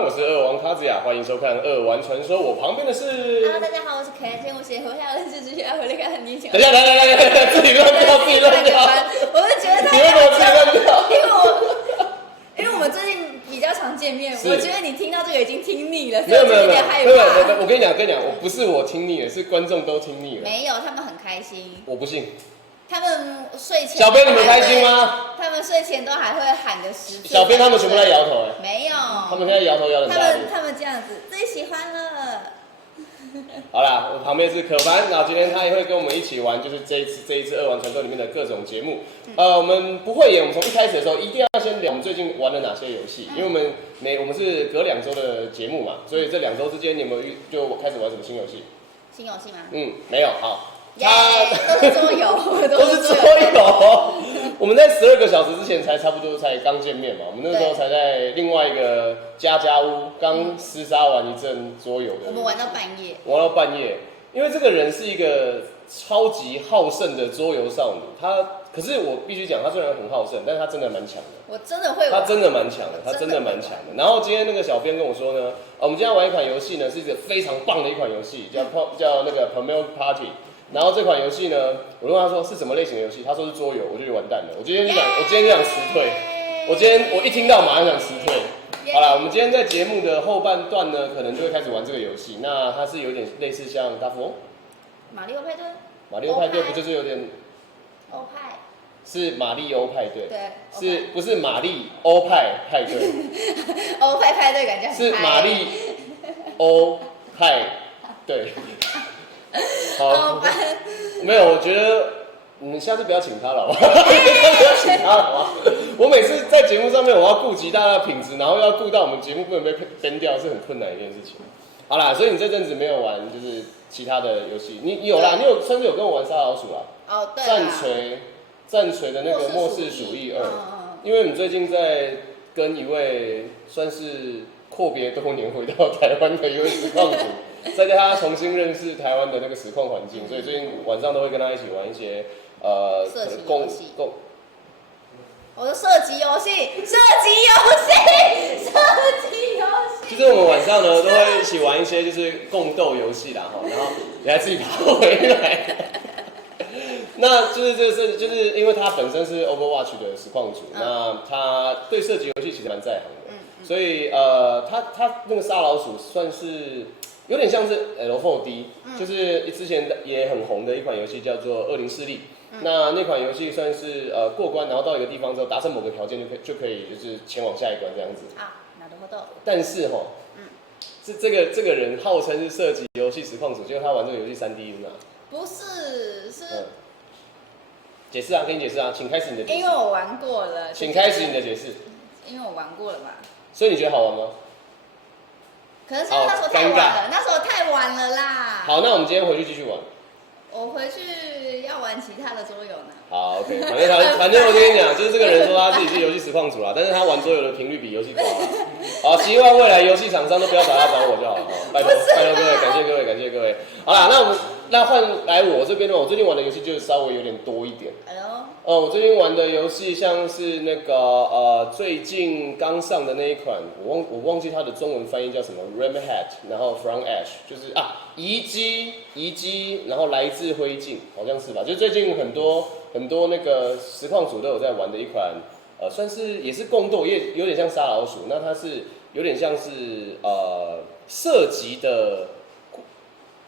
我是二王卡子雅，欢迎收看《二王传说》。我旁边的是 ，Hello， 大家好，我是可爱天我写活下认识之前回来看很年轻。等一下，自己乱掉，自己乱掉。我就觉得他，你为什么自己乱掉？因为我们最近比较常见面，我觉得你听到这个已经听腻了，没有，害怕。我跟你讲，我不是我听腻了，是观众都听腻了。没有，他们很开心。我不信。他们睡前，小编你们开心吗？他们睡前都还会喊个10次。小编他们全部在摇头没有。他们现在摇头摇得很大力。他们这样子最喜欢了。好啦，我旁边是可凡，然后今天他也会跟我们一起玩，就是这一次二王传说里面的各种节目。我们不会演，我们从一开始的时候一定要先聊我们最近玩了哪些游戏，因为我们是隔2周的节目嘛，所以这2周之间你有没有就开始玩什么新游戏？新游戏吗？没有，好。都是桌游，都是桌游。我们在12个小时之前差不多才刚见面嘛，我们那时候才在另外一个家屋刚厮杀完一阵桌游的。我们玩到半夜，因为这个人是一个超级好胜的桌游少女，可是我必须讲，她虽然很好胜，但是她真的蛮强的。我真的会玩，她真的蛮强的，然后今天那个小编跟我说呢，我们今天要玩一款游戏呢，是一个非常棒的一款游戏，叫那个 Pomelo Party。然后这款游戏呢，我问他说是什么类型的游戏，他说是桌游，我就完蛋了。我今天就想辞退。我一听到马上想辞退。好啦，我们今天在节目的后半段呢，可能就会开始玩这个游戏。那它是有点类似像大富翁、马里奥派对。马里奥派对不就是有点？欧派。是马里欧派对。对。不是马里欧派派对？欧派派对感觉很是马里欧派对。好，没有，我觉得你下次不要请他了，好不好？不要请他了，好不好？我每次在节目上面，我要顾及大家的品质，然后要顾到我们节目不能被编掉，是很困难的一件事情。好啦，所以你这阵子没有玩就是其他的游戏，你有啦，甚至有跟我玩杀老鼠啦。哦，对。战锤的那个末世鼠疫2，因为你最近在跟一位算是阔别多年回到台湾的一位实况主。再加他重新认识台湾的那个实况环境，所以最近晚上都会跟他一起玩一些射击游戏。我的射击游戏。其实我们晚上呢都会一起玩一些就是共斗游戏啦，然后你还自己跑回来。那就是因为他本身是 Overwatch 的实况主，那他对射击游戏其实蛮在行的，所以他那个杀老鼠算是。有点像是 L4D，就是之前也很红的一款游戏，叫做《恶灵势力》。那款游戏算是过关，然后到一个地方之后达成某个条件就可以就是前往下一关这样子。なるほど。但是这个人号称是射击游戏实况主，结果他玩这个游戏3D 是吗？不是，是。解释啊，给你解释啊，请开始你的解释。因为我玩过了。请开始你的解释。因为我玩过了嘛。所以你觉得好玩吗？可能是因为那时候太晚了啦。好，那我们今天回去继续玩。我回去要玩其他的桌游呢。好 ，OK， 反正我跟你讲，就是这个人说他自己是游戏实况主啦，但是他玩桌游的频率比游戏高啦。好，希望未来游戏厂商都不要找我就好了。拜托各位，感谢各位。好啦，那换来我这边呢，我最近玩的游戏就稍微有点多一点。我最近玩的游戏像是那个最近刚上的那一款，我忘记它的中文翻译叫什么 ，Remhat， 然后 From Ash， 就是遗迹，然后来自灰烬，好像是吧？就最近很多那个实况主都有在玩的一款，算是也是共斗，也有点像杀老鼠，那它是有点像是射击的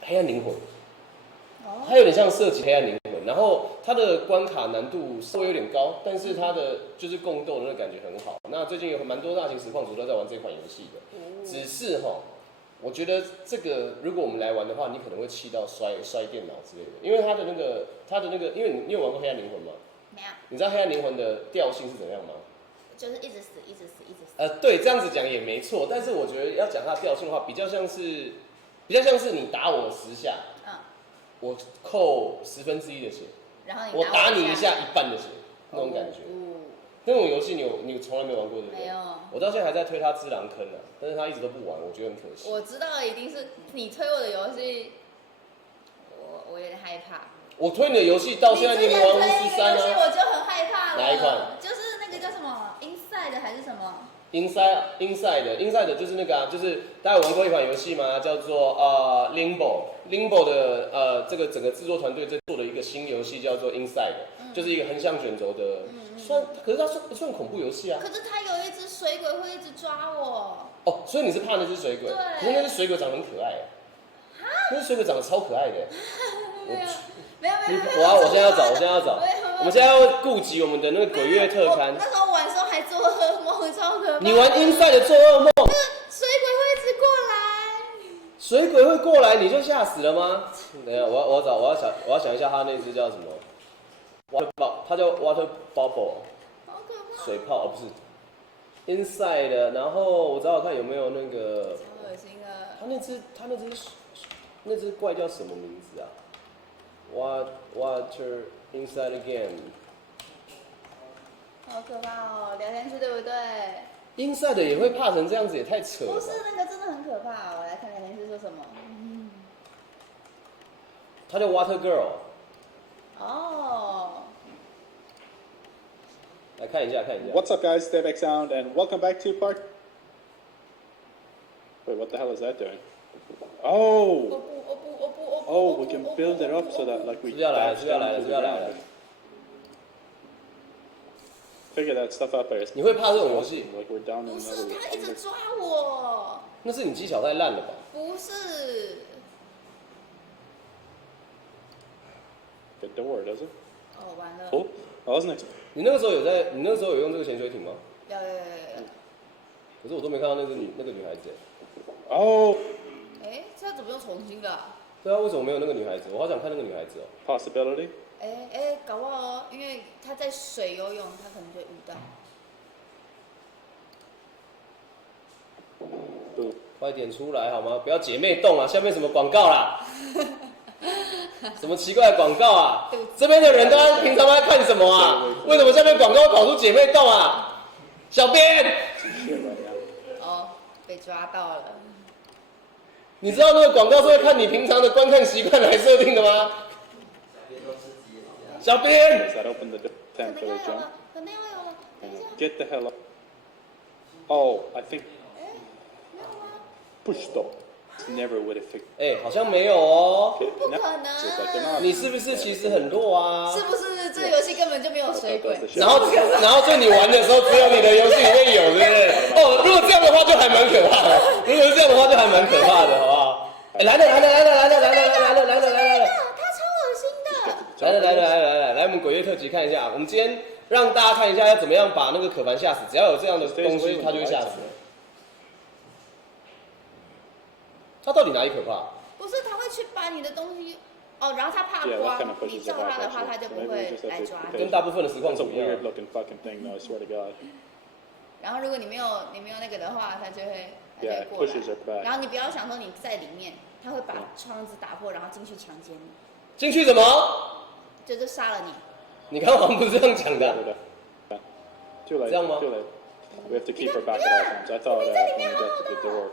黑暗灵魂。它有点像射击黑暗灵魂，然后它的关卡难度稍微有点高，但是它的就是共斗的那个感觉很好。那最近有蛮多大型实况主都在玩这款游戏的，只是我觉得这个如果我们来玩的话，你可能会气到摔电脑之类的，因为它的那个，因为你有玩过黑暗灵魂吗？没有。你知道黑暗灵魂的调性是怎样吗？就是一直死。对，这样子讲也没错，但是我觉得要讲它的调性的话，比较像是你打我10下。我扣1/10的血，然后我打你一下1半的血，那种感觉。那种游戏你从来没玩过对不对？没有。我到现在还在推他只狼坑但是他一直都不玩，我觉得很可惜。我知道一定是你推我的游戏，我有点害怕。我推你的游戏到现在你没玩巫师3啊？我就很害怕了。哪一款？就是那个叫什么 Inside 还是什么？ Inside 就是那个啊，就是大家有玩过一款游戏吗？叫做Limbo 的这个整个制作团队在做的一个新游戏叫做 Inside，就是一个横向卷轴的，可是它不算恐怖游戏啊。可是它有一只水鬼会一直抓我。哦，所以你是怕那只水鬼？对。可是那只水鬼长得很可爱。那只水鬼长得超可爱的。没有。我现在要找。我们现在要顾及我们的那个鬼月特刊。那时候晚上还做噩梦，超可怕。你玩 Inside 做噩梦？水鬼会一直过来。水鬼会过来，你就吓死了吗？等一下，我要想一下，他那只叫什么 ？它叫 Water Bubble， 好可怕。水泡，不是 Inside。然后我找找看有没有那个。超恶心的。那只怪叫什么名字啊 ？Water Inside Game。好可怕哦，聊天室对不对？Inside 也会怕成这样子，也太扯了。不是那个真的很可怕，我来看聊天室说什么。它叫 Water Girl。哦。来看一下。What's up, guys? Dave X Sound, and welcome back to part. Wait, what the hell is that doing? Oh, we can build it up so that like we. 是要来了。Figure that stuff out there. 你会怕这种游戏？ Like we're down in 不是， another. 他一直抓我。那是你技巧太烂了吧？不是。The door, does it? 哦，完了。Oh, I wasn't. 你那个时候有用这个潜水艇吗？有。可是我都没看到那个女孩子。Oh. 哎，这怎么又重新的？对啊，为什么没有那个女孩子？我好想看那个女孩子哦。Possibility. 搞不好哦，因为他在水游泳，他可能就遇到。快点出来好吗？不要姐妹洞啊！下面什么广告啦？什么奇怪的广告啊？这边的人平常都在看什么啊？为什么下面广告跑出姐妹洞啊？小编。哦，被抓到了。你知道那个广告是会看你平常的观看习惯来设定的吗？小编。Does that open the tent for the jump? 可能要有了，等一下。Get the hell up. Oh, I think. 没有吗 Push stop. Never would have fixed. 好像没有哦。不可能。你是不是其实很弱啊？是不是这游戏根本就没有水鬼？然后就你玩的时候，只有你的游戏里面有，对不对？哦，如果这样的话就还蛮可怕的。如果是这样的话就还蛮可怕的，好不好？来了！他超恶心的。来，我们鬼月特辑看一下。我们今天让大家看一下要怎么样把那个可凡吓死。只要有这样的东西，他就会吓死。他到底哪里可怕？不是，他会去把你的东西。哦，然后他怕光，你照他的话，他就不会来抓你。跟大部分的实况主一样。然后如果你没有那个的话，他就会过来。然后你不要想说你在里面，他会把窗子打破，然后进去强奸你。进去什么？就是杀了你。你刚刚好像不是这样讲的。这样吗 ？We have to keep her back at all times. I thought when we get to the door.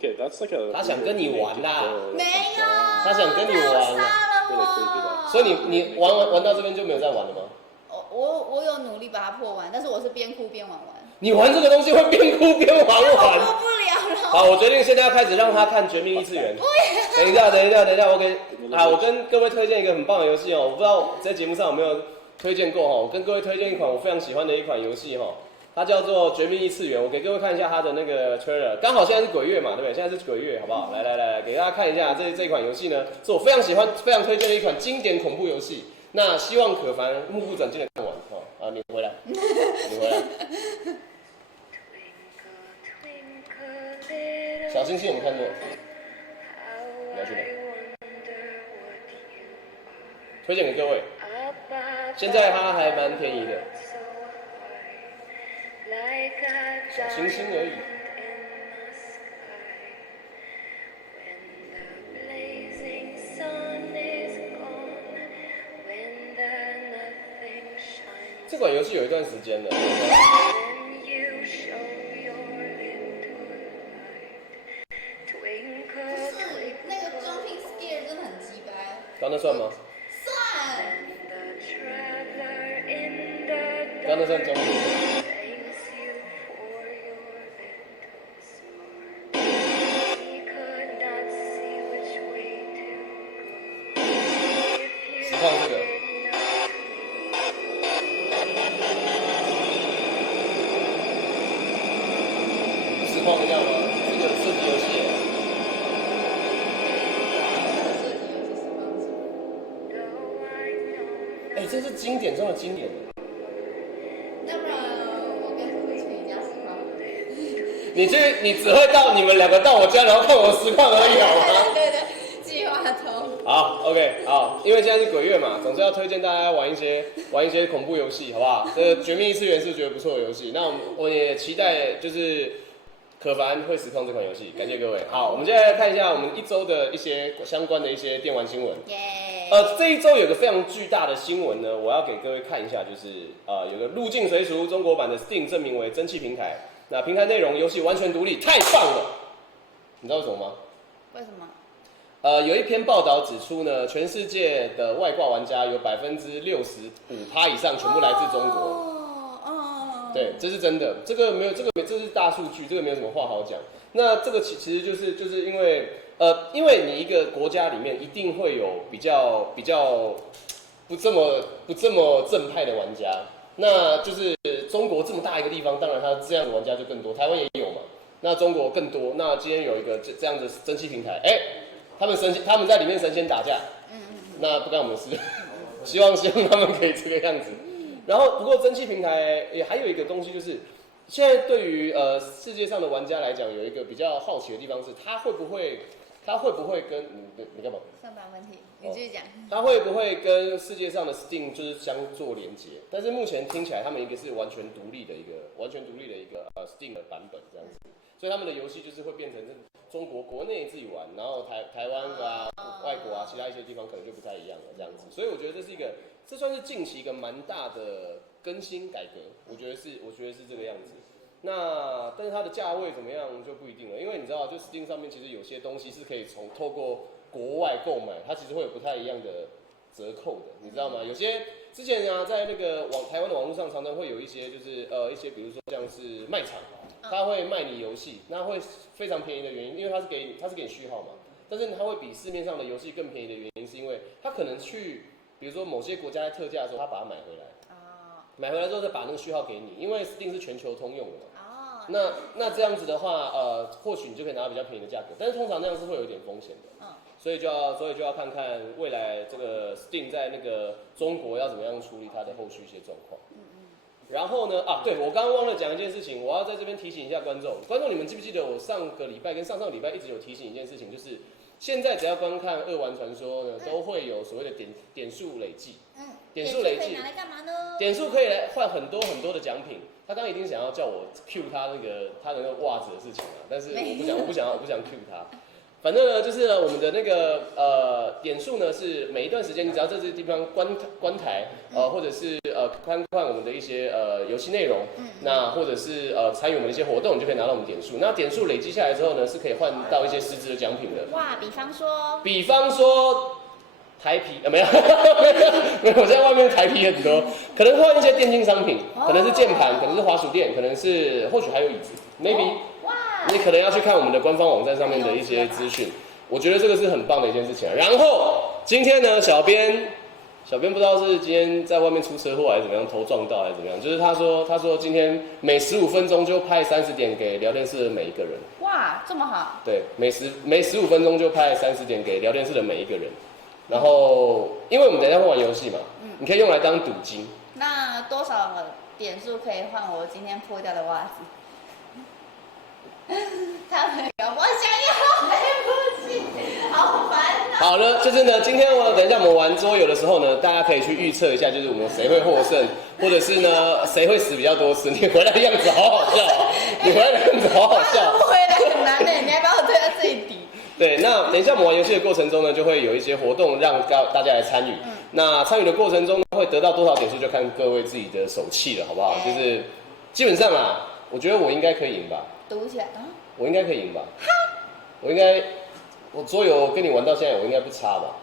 Okay, that's like a. 他想跟你玩啦。没有。他想跟你玩。所以你玩到这边就没有再玩了吗？我有努力把它破完，但是我是边哭边玩。你玩这个东西会边哭边玩？我过不了了。好，我决定现在要开始让他看《绝命异次元》。等一下，我跟各位推荐一个很棒的游戏哦。我不知道在节目上有没有推荐过哦。我跟各位推荐一款我非常喜欢的一款游戏哦。它叫做《绝命异次元》，我给各位看一下它的那个 trailer。刚好现在是鬼月嘛，对不对？现在是鬼月，好不好？来，给大家看一下这款游戏呢，是我非常喜欢、非常推荐的一款经典恐怖游戏。那希望可凡目不转睛的看完哦。啊，你回来。小星星我们看过，你要去哪？推荐给各位。现在它还蛮便宜的。小星星而已。这款游戏有一段时间了。那个 jumping scare 真的很鸡掰。刚那算吗？算。刚那算 jumping。况一样吗？这个射击游戏。哎，这是经典中的经典。要不然我跟你去你家实况。你只会到你们2个到我家，然后看我实况而已，好吗？对，计划通。好 ，OK， 好，因为现在是鬼月嘛，总是要推荐大家玩一些恐怖游戏，好不好？这个《绝命异次元》是觉得不错的游戏，那我也期待就是可凡会实况这款游戏，感谢各位。好，我们接下来看一下我们1周的一些相关的一些电玩新闻。这一周有个非常巨大的新闻呢，我要给各位看一下，就是有个入境随俗中国版的 Steam 证明为蒸汽平台，那平台内容游戏完全独立，太棒了！你知道为什么吗？为什么？有一篇报道指出呢，全世界的外挂玩家有65%以上全部来自中国。对，这是真的，这是大数据，这个没有什么话好讲。那这个其实就是因为你一个国家里面一定会有比较不这么正派的玩家，那就是中国这么大一个地方，当然它这样的玩家就更多，台湾也有嘛，那中国更多。那今天有一个这样的蒸汽平台，他们在里面神仙打架，那不干我们的事，希望他们可以这个样子。然后不过蒸汽平台也还有一个东西就是。现在对于世界上的玩家来讲，有一个比较好奇的地方是，他会不会跟你干嘛？上班问题，你继续讲。他会不会跟世界上的 Steam 就是相做连接？但是目前听起来，他们一个是完全独立的一个 Steam 的版本这样子，所以他们的游戏就是会变成中国国内自己玩，然后台湾啊、外国啊，其他一些地方可能就不太一样了这样子。所以我觉得这算是近期一个蛮大的更新改革，我觉得是这个样子。但是它的价位怎么样就不一定了，因为你知道，就 Steam 上面其实有些东西是可以透过国外购买，它其实会有不太一样的折扣的，你知道吗？有些之前啊，在那个台湾的网络上常常会有一些就是一些比如说像是卖场，他会卖你游戏，那会非常便宜的原因，因为它是给你序号嘛，但是它会比市面上的游戏更便宜的原因是因为它可能去比如说某些国家在特价的时候，他把它买回来。买回来之后再把那个序号给你，因为 Steam 是全球通用的嘛。那这样子的话，或许你就可以拿到比较便宜的价格，但是通常那样是会有一点风险的。所以就要看看未来这个 Steam 在那个中国要怎么样处理它的后续一些状况。然后呢，对我刚刚忘了讲一件事情，我要在这边提醒一下观众，你们记不记得我上个礼拜跟上上礼拜一直有提醒一件事情，就是现在只要观看《恶玩传说》呢，都会有所谓的点数累计。点数累计，拿来干嘛呢？点数可以来换很多的奖品。他刚刚一定想要叫我 Q 他的那个袜子的事情啊，但是我不想 Q 他。反正呢，就是我们的那个点数呢，是每一段时间你只要在这个地方关台，或者是观看我们的一些游戏内容，那或者是参与我们的一些活动，你就可以拿到我们点数。那点数累积下来之后呢，是可以换到一些实质的奖品的。哇，比方说。台皮没有，我在外面台皮很多，可能换一些电竞商品，可能是键盘，可能是滑鼠垫，可能是或许还有椅子 ，maybe，你可能要去看我们的官方网站上面的一些资讯，我觉得这个是很棒的一件事情。然后今天呢，小编不知道是今天在外面出车祸还是怎么样，头撞到还是怎么样，就是他说今天每15分钟就派30点给聊天室的每一个人。哇，这么好？对，每15分钟就派30点给聊天室的每一个人。然后，因为我们等一下会玩游戏嘛，你可以用来当赌金。那多少点数可以换我今天破掉的袜子？他们我想要，来不及，好烦啊！好了，就是呢，今天等一下我们玩桌游的时候呢，大家可以去预测一下，就是我们谁会获胜，或者是呢谁会死比较多次。你回来的样子好好笑，你回来的样子好好笑。不回来很难的，你还把我推到这里底。对，那等一下我们玩游戏的过程中呢，就会有一些活动让大家来参与。那参与的过程中会得到多少点数，就看各位自己的手气了，好不好？就是基本上啦，我觉得我应该可以赢吧。赌起来啊！我应该可以赢吧？我桌游跟你玩到现在，我应该不差吧？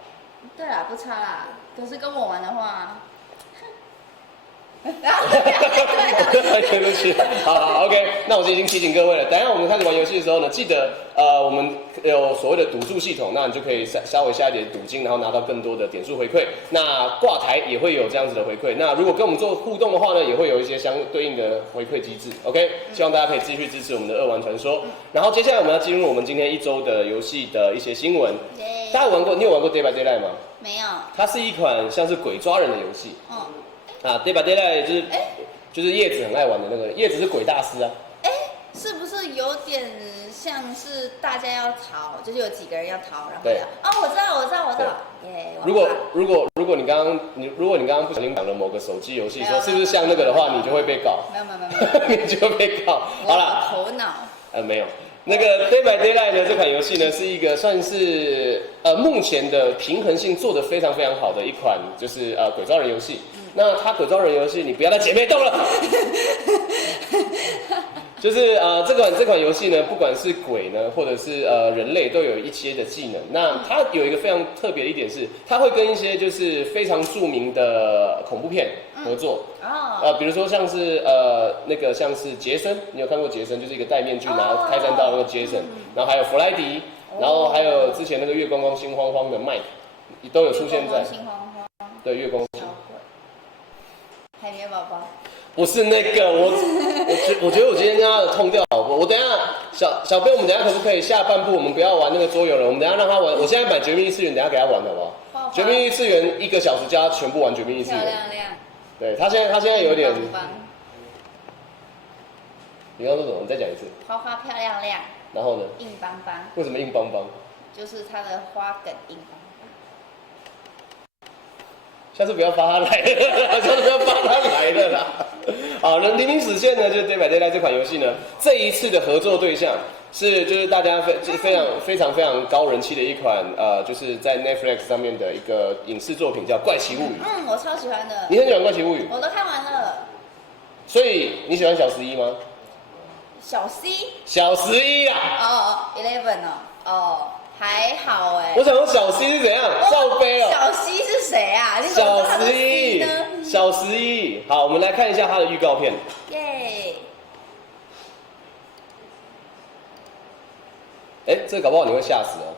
对啦，不差啦。可是跟我玩的话，对不起，好 ，OK。那我已经提醒各位了，等一下我们开始玩游戏的时候呢，记得我们有所谓的赌注系统，那你就可以稍微下一点赌金，然后拿到更多的点数回馈。那挂台也会有这样子的回馈。那如果跟我们做互动的话呢，也会有一些相对应的回馈机制。OK， 希望大家可以继续支持我们的2玩传说。然后接下来我们要进入我们今天一周的游戏的一些新闻。大家你有玩过 Day by Daylight 吗？没有。它是一款像是鬼抓人的游戏。Day by Daylight 就是叶子很爱玩的那个，叶子是鬼大师啊。是不是有点像是大家要逃，就是有几个人要逃，然后对我知道，耶！如果你刚刚不小心讲了某个手机游戏，说是不是像那个的话，你就会被告。没有，你就会被告。好了，头脑。没有。那个 Day by Daylight 呢，这款游戏呢是一个算是目前的平衡性做得非常非常好的一款，就是鬼抓人游戏。那它鬼抓人游戏，你不要再姐妹动了。就是这款游戏呢，不管是鬼呢，或者是人类，都有一些的技能。那它有一个非常特别的一点是，它会跟一些就是非常著名的恐怖片合作。比如说像是那个像是杰森，你有看过杰森？就是一个戴面具拿开山刀那个杰森，然后还有弗莱迪，然后还有之前那个月光光心慌慌的麦克，都有出现在。对，月光光。海绵宝宝。不是那个，我觉得我今天跟他的痛掉好多。我等一下小贝，我们等一下可不可以下半部我们不要玩那个桌游了？我们等一下让他玩。我现在买《绝命异次元》，等一下给他玩好不好？《绝命异次元》1个小时加全部玩《绝命异次元》。漂亮亮。对他现在有点。你刚刚说什么？你再讲一次。花花漂亮亮。然后呢？硬邦邦。为什么硬邦邦？就是它的花梗硬邦邦。下次不要发他来了，下次不要发他来了啦。好，那《黎明史线》呢，就是《Day by Daylight》这款游戏呢，这一次的合作对象就是大家非常高人气的一款就是在 Netflix 上面的一个影视作品，叫《怪奇物语》。我超喜欢的。你很喜欢《怪奇物语》？我都看完了。所以你喜欢小11吗？小 C。小11啊。11哦。还好我想说小 C 是怎样？罩杯哦。小 C 是谁啊？你小11，小11。好，我们来看一下它的预告片。耶！这搞不好你会吓死哦。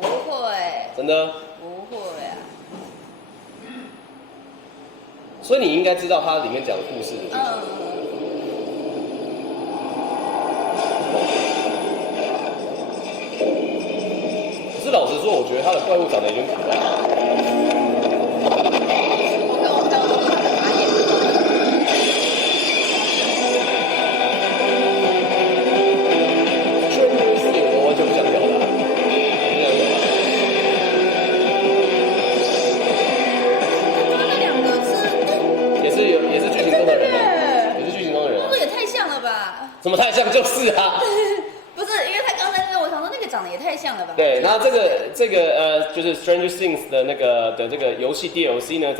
不会。真的？不会啊。所以你应该知道它里面讲的故事的剧情。可是老实说，我觉得它的怪物长得有点可爱。我完全不想聊了。那两个是也是剧情中的人啊，也是剧情中的人啊。这也太像了吧？怎么太像就是啊？不是，因为他刚才那个，我想说那个长得也太像了吧？对，然后这个就是 Stranger Things 的这个游戏 DLC 呢，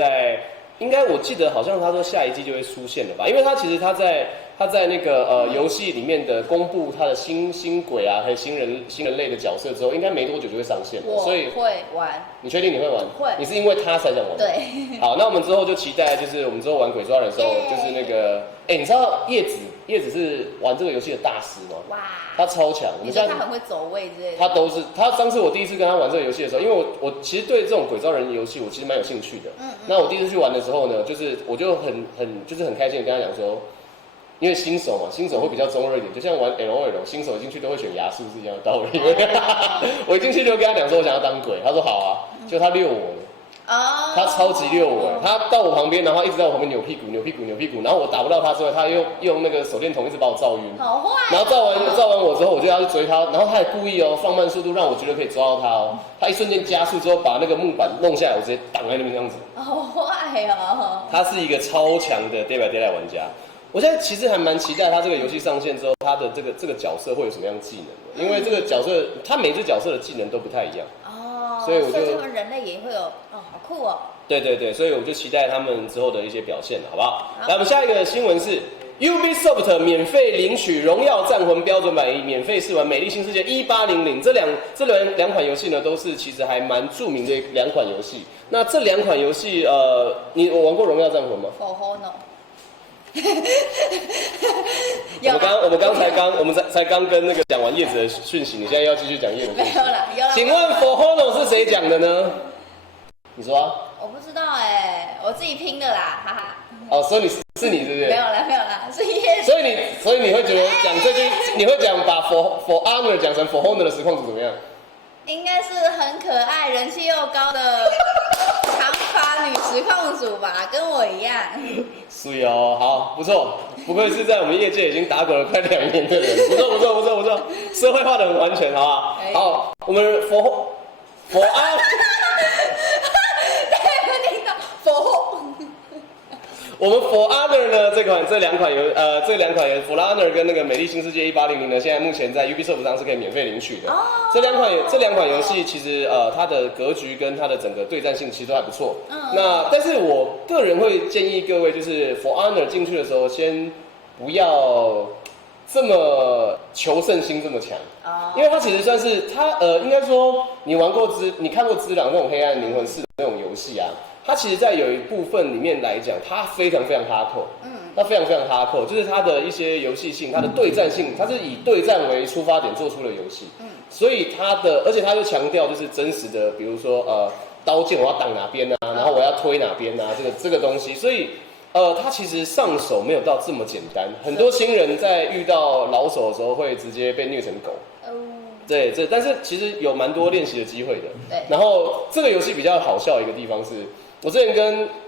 应该我记得好像他说下一季就会出现了吧？因为他其实他在那个游戏里面的公布他的新鬼啊，还有新人类的角色之后，应该没多久就会上线了。所以会玩。你确定你会玩？会。你是因为他才想玩？对。好，那我们之后就期待，就是我们之后玩鬼抓人的时候，就是那个，你知道叶子是玩这个游戏的大师吗？哇。他超强。你说他很会走位之类的。他上次我第一次跟他玩这个游戏的时候，因为我其实对这种鬼抓人的游戏我其实蛮有兴趣的。那我第一次去玩的时候呢，就是我就很开心的跟他讲说。因为新手会比较中二一点，就像玩 LOL， 新手进去都会选牙术是一样的道理。我一进去就跟他讲说我想要当鬼，他说好啊，就他遛我了。他超级遛我，他到我旁边，然后一直在我旁边扭屁股，然后我打不到他之后，他又用那个手电筒一直把我照晕。好坏。然后照完我之后，我就要去追他，然后他还故意放慢速度，让我觉得可以抓到他哦。他一瞬间加速之后，把那个木板弄下来，我直接挡在那边这样子。好坏哦。他是一个超强的 Day by Daylight 玩家。我现在其实还蛮期待他这个游戏上线之后，他的这个角色会有什么样的技能的？因为这个角色，他每只角色的技能都不太一样。所以他们人类也会有好酷哦。对，所以我就期待他们之后的一些表现，好不好？来，我们下一个新闻是 Ubisoft 免费领取《荣耀战魂》标准版1，免费试玩《美丽新世界1800》。这两款游戏呢，都是其实还蛮著名的2款游戏。那这2款游戏，我玩过《荣耀战魂》吗？我们才刚跟那个讲完叶子的讯息，你现在要继续讲叶子的讯息。没有啦，有啦。请问 For Honor 是谁讲的呢？你说啊？我不知道哎，我自己拼的啦，哈哈。哦，所以是你是不是？没有啦，是叶子。所以你会觉得讲这句，你会讲把 For Honor 讲成 For Honor 的实况组怎么样？应该是很可爱、人气又高的长发女实况主吧，跟我一样。是哦，好，不错，不愧是在我们业界已经打滚了快2年的人，不错，社会化的很完全，好不好？好，我们 For Honor。我们 For Honor 呢这两款游For Honor 跟那个美丽新世界1800呢，现在目前在 Ubisoft 上是可以免费领取的。哦。这两款游戏其实它的格局跟它的整个对战性其实都还不错。那但是我个人会建议各位，就是 For Honor 进去的时候，先不要这么求胜心这么强。哦。因为它其实算是应该说你看过《只狼》那种黑暗灵魂式的那种游戏啊。它其实，在有一部分里面来讲，它非常哈扣，它非常哈扣，就是它的一些游戏性，它的对战性，它是以对战为出发点做出的游戏，所以而且它又强调就是真实的，比如说刀剑我要挡哪边啊，然后我要推哪边啊，这个东西，所以它其实上手没有到这么简单，很多新人在遇到老手的时候会直接被虐成狗。对，但是其实有蛮多练习的机会的。对。然后这个游戏比较好笑的一个地方是，我之前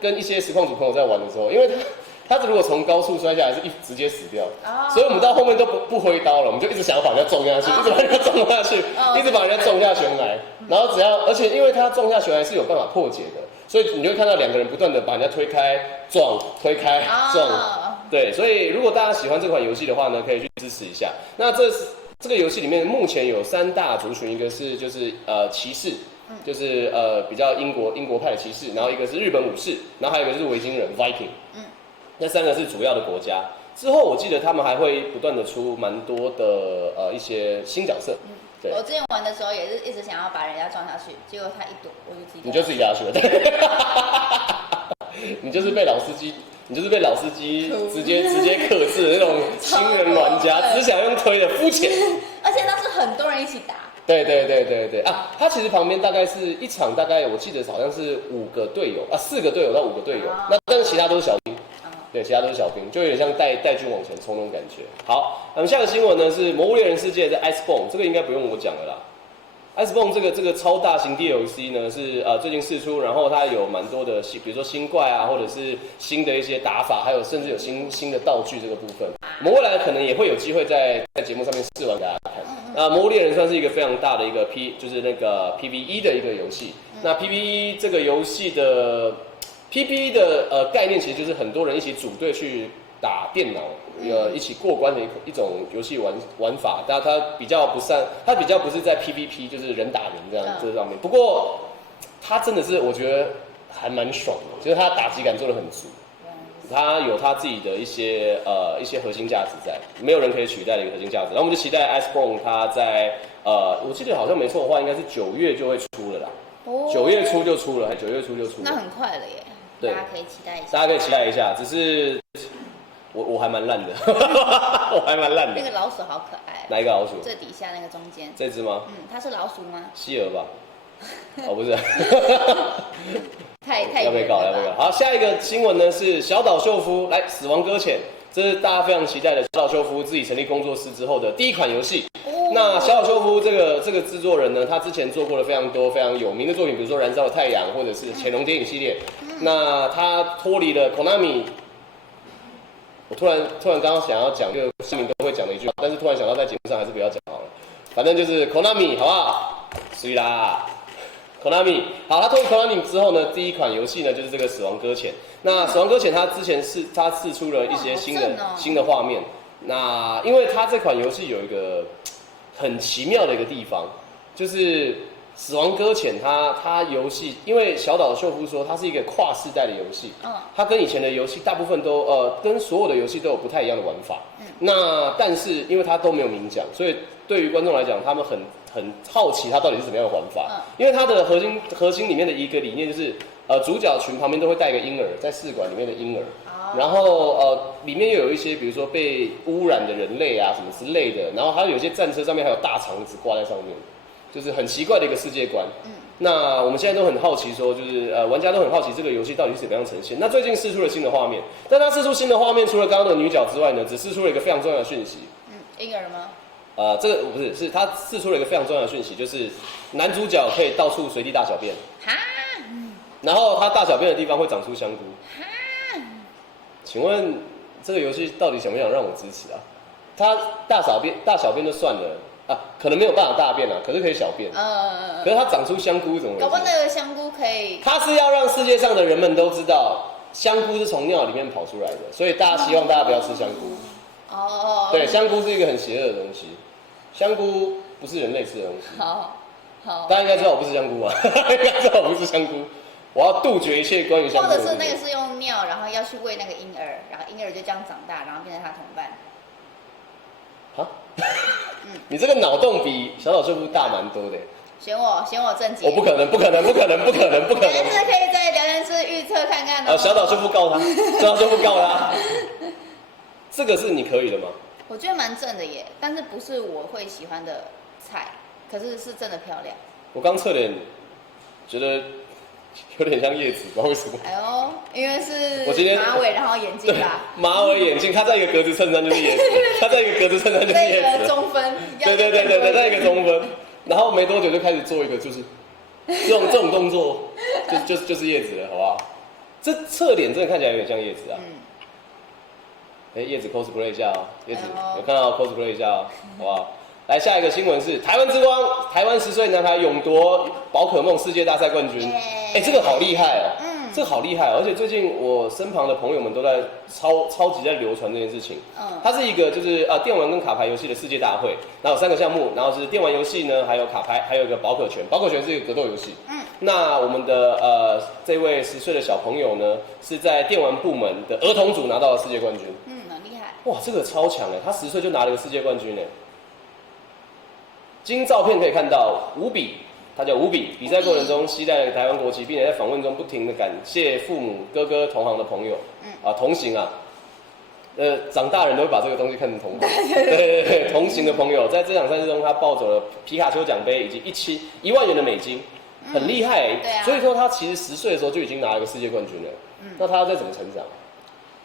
跟一些实况组朋友在玩的时候，因为他如果从高处摔下来是直接死掉，所以我们到后面都不挥刀了，我们就一直想要把人家撞下去，一直把人家撞下去，一直把人家撞下悬崖。然后而且因为他撞下悬崖是有办法破解的，所以你就会看到2个人不断的把人家推开撞，推开撞。对，所以如果大家喜欢这款游戏的话呢，可以去支持一下。那这个游戏里面目前有3大族群，一个是就是骑士，就是比较英国派的骑士，然后一个是日本武士，然后还有一个就是维京人 Viking，那3个是主要的国家。之后我记得他们还会不断的出蛮多的一些新角色。对，我之前玩的时候也是一直想要把人家撞下去，结果他一躲我就你就自己下去了，对，你就是被老司机直接克制的那种新人玩家，只想用推的肤浅，而且那是很多人一起打。对啊，他其实旁边大概是一场，大概我记得好像是5个队友啊，4个队友到5个队友，那但是其他都是小兵。对，其他都是小兵，就有点像带军往前冲那种感觉。好，我们下个新闻呢是《魔物猎人世界》在 Iceborne， 这个应该不用我讲了啦。Iceborne 这个超大型 DLC 呢是最近释出，然后它有蛮多的比如说新怪啊，或者是新的一些打法，还有甚至有新的道具这个部分。我们未来可能也会有机会在节目上面试玩给大家看。魔物猎人算是一个非常大的一个就是那个 PVE 的一个游戏。那 PVE 这个游戏的PVE 的概念其实就是很多人一起组队去打电脑，一起过关的一种游戏玩法。但它比较不是在 PVP， 就是人打人这上面。不过它真的是我觉得还蛮爽的，就是它打击感做得很足，它有它自己的一些核心价值在，没有人可以取代的一个核心价值。然后我们就期待 Iceborne 它在我记得好像没错的话，应该是9月就会出了啦。9月初就出了，那很快了耶。大家可以期待一下，只是我还蛮烂的，我还蛮烂的。那个老鼠好可爱。哪一个老鼠？最底下那个中间。这只吗？它是老鼠吗？希尔吧？哦，不是。太要被告。好，下一个新闻呢是小岛秀夫来《死亡搁浅》，这是大家非常期待的小岛秀夫自己成立工作室之后的第一款游戏。那小岛秀夫这个制作人呢，他之前做过了非常多非常有名的作品，比如说《燃烧的太阳》或者是《潜龙谍影》系列。那他脱离了 Konami， 我突然刚刚想要讲这个新闻都会讲的一句话，但是突然想到在节目上还是不要讲好了。反正就是 Konami 好不好？所以啦 ，Konami 好，他脱离 Konami 之后呢，第一款游戏呢就是这个《死亡搁浅》。那《死亡搁浅》它之前它释出了一些新的画面。那因为它这款游戏有一个很奇妙的一个地方，就是《死亡搁浅》它游戏，因为小岛秀夫说它是一个跨世代的游戏，它跟以前的游戏大部分都跟所有的游戏都有不太一样的玩法。那但是因为它都没有明讲，所以对于观众来讲，他们很好奇它到底是怎么样的玩法。因为它的核心里面的一个理念就是，主角群旁边都会带一个婴儿，在试管里面的婴儿。然后里面又有一些比如说被污染的人类啊什么之类的，然后还有些战车上面还有大肠子挂在上面，就是很奇怪的一个世界观。那我们现在都很好奇说，就是玩家都很好奇这个游戏到底是怎么样呈现。那最近释出了新的画面，但它释出新的画面，除了刚刚的女角之外呢，只释出了一个非常重要的讯息。婴儿吗？这个不是，是他释出了一个非常重要的讯息，就是男主角可以到处随地大小便。然后他大小便的地方会长出香菇。请问这个游戏到底想不想让我支持啊？他大小便就算了啊，可能没有办法大便啊，可是可以小便。可是它长出香菇怎么回事？搞不好那个香菇可以。它是要让世界上的人们都知道，香菇是从尿里面跑出来的，所以大家希望大家不要吃香菇。对，香菇是一个很邪恶的东西，香菇不是人类吃的东西。好，大家应该知道我不吃香菇吧？应该知道我不吃香菇。我要杜绝一切关于香菇的。或者是那个是用尿，然后要去喂那个婴儿，然后婴儿就这样长大，然后变成他同伴。你这个脑洞比小岛秀夫大蛮多的。选我正解。我不可能。但是可以在聊天室预测看看的。小岛秀夫告他，这个是你可以的吗？我觉得蛮正的耶，但是不是我会喜欢的菜，可是是真的漂亮。我刚侧脸觉得有点像叶子，不知道为什么。因为是我今天马尾，然后眼镜吧。马尾眼镜，他在一个格子衬衫就是叶子，他在一个格子衬衫就是叶子。这个中分。对，在一个中分，然后没多久就开始做一个就是这种动作，就是叶子了，好不好？这侧脸真的看起来有点像叶子啊。叶子 cosplay 一下哦，叶子有看到 cosplay 一下哦，好不好？来，下一个新闻是台湾之光，台湾10岁男孩勇夺宝可梦世界大赛冠军。这个好厉害哦，这个好厉害哦，而且最近我身旁的朋友们都在超级在流传这件事情。它是一个就是电玩跟卡牌游戏的世界大会，然后有3个项目，然后是电玩游戏呢，还有卡牌，还有一个宝可拳。宝可拳是一个格斗游戏。那我们的这位10岁的小朋友呢，是在电玩部门的儿童组拿到了世界冠军。很厉害。哇，这个超强哎，他10岁就拿了个世界冠军哎。经照片可以看到，伍比，他叫伍比，比赛过程中携带了台湾国旗，并且在访问中不停的感谢父母、哥哥、同行的朋友，同行啊，长大人都会把这个东西看成同行，对，同行的朋友，在这场赛事中，他抱走了皮卡丘奖杯以及1万元的美金，很厉害欸。对啊。所以说他其实10岁的时候就已经拿了个世界冠军了，那他要再怎么成长？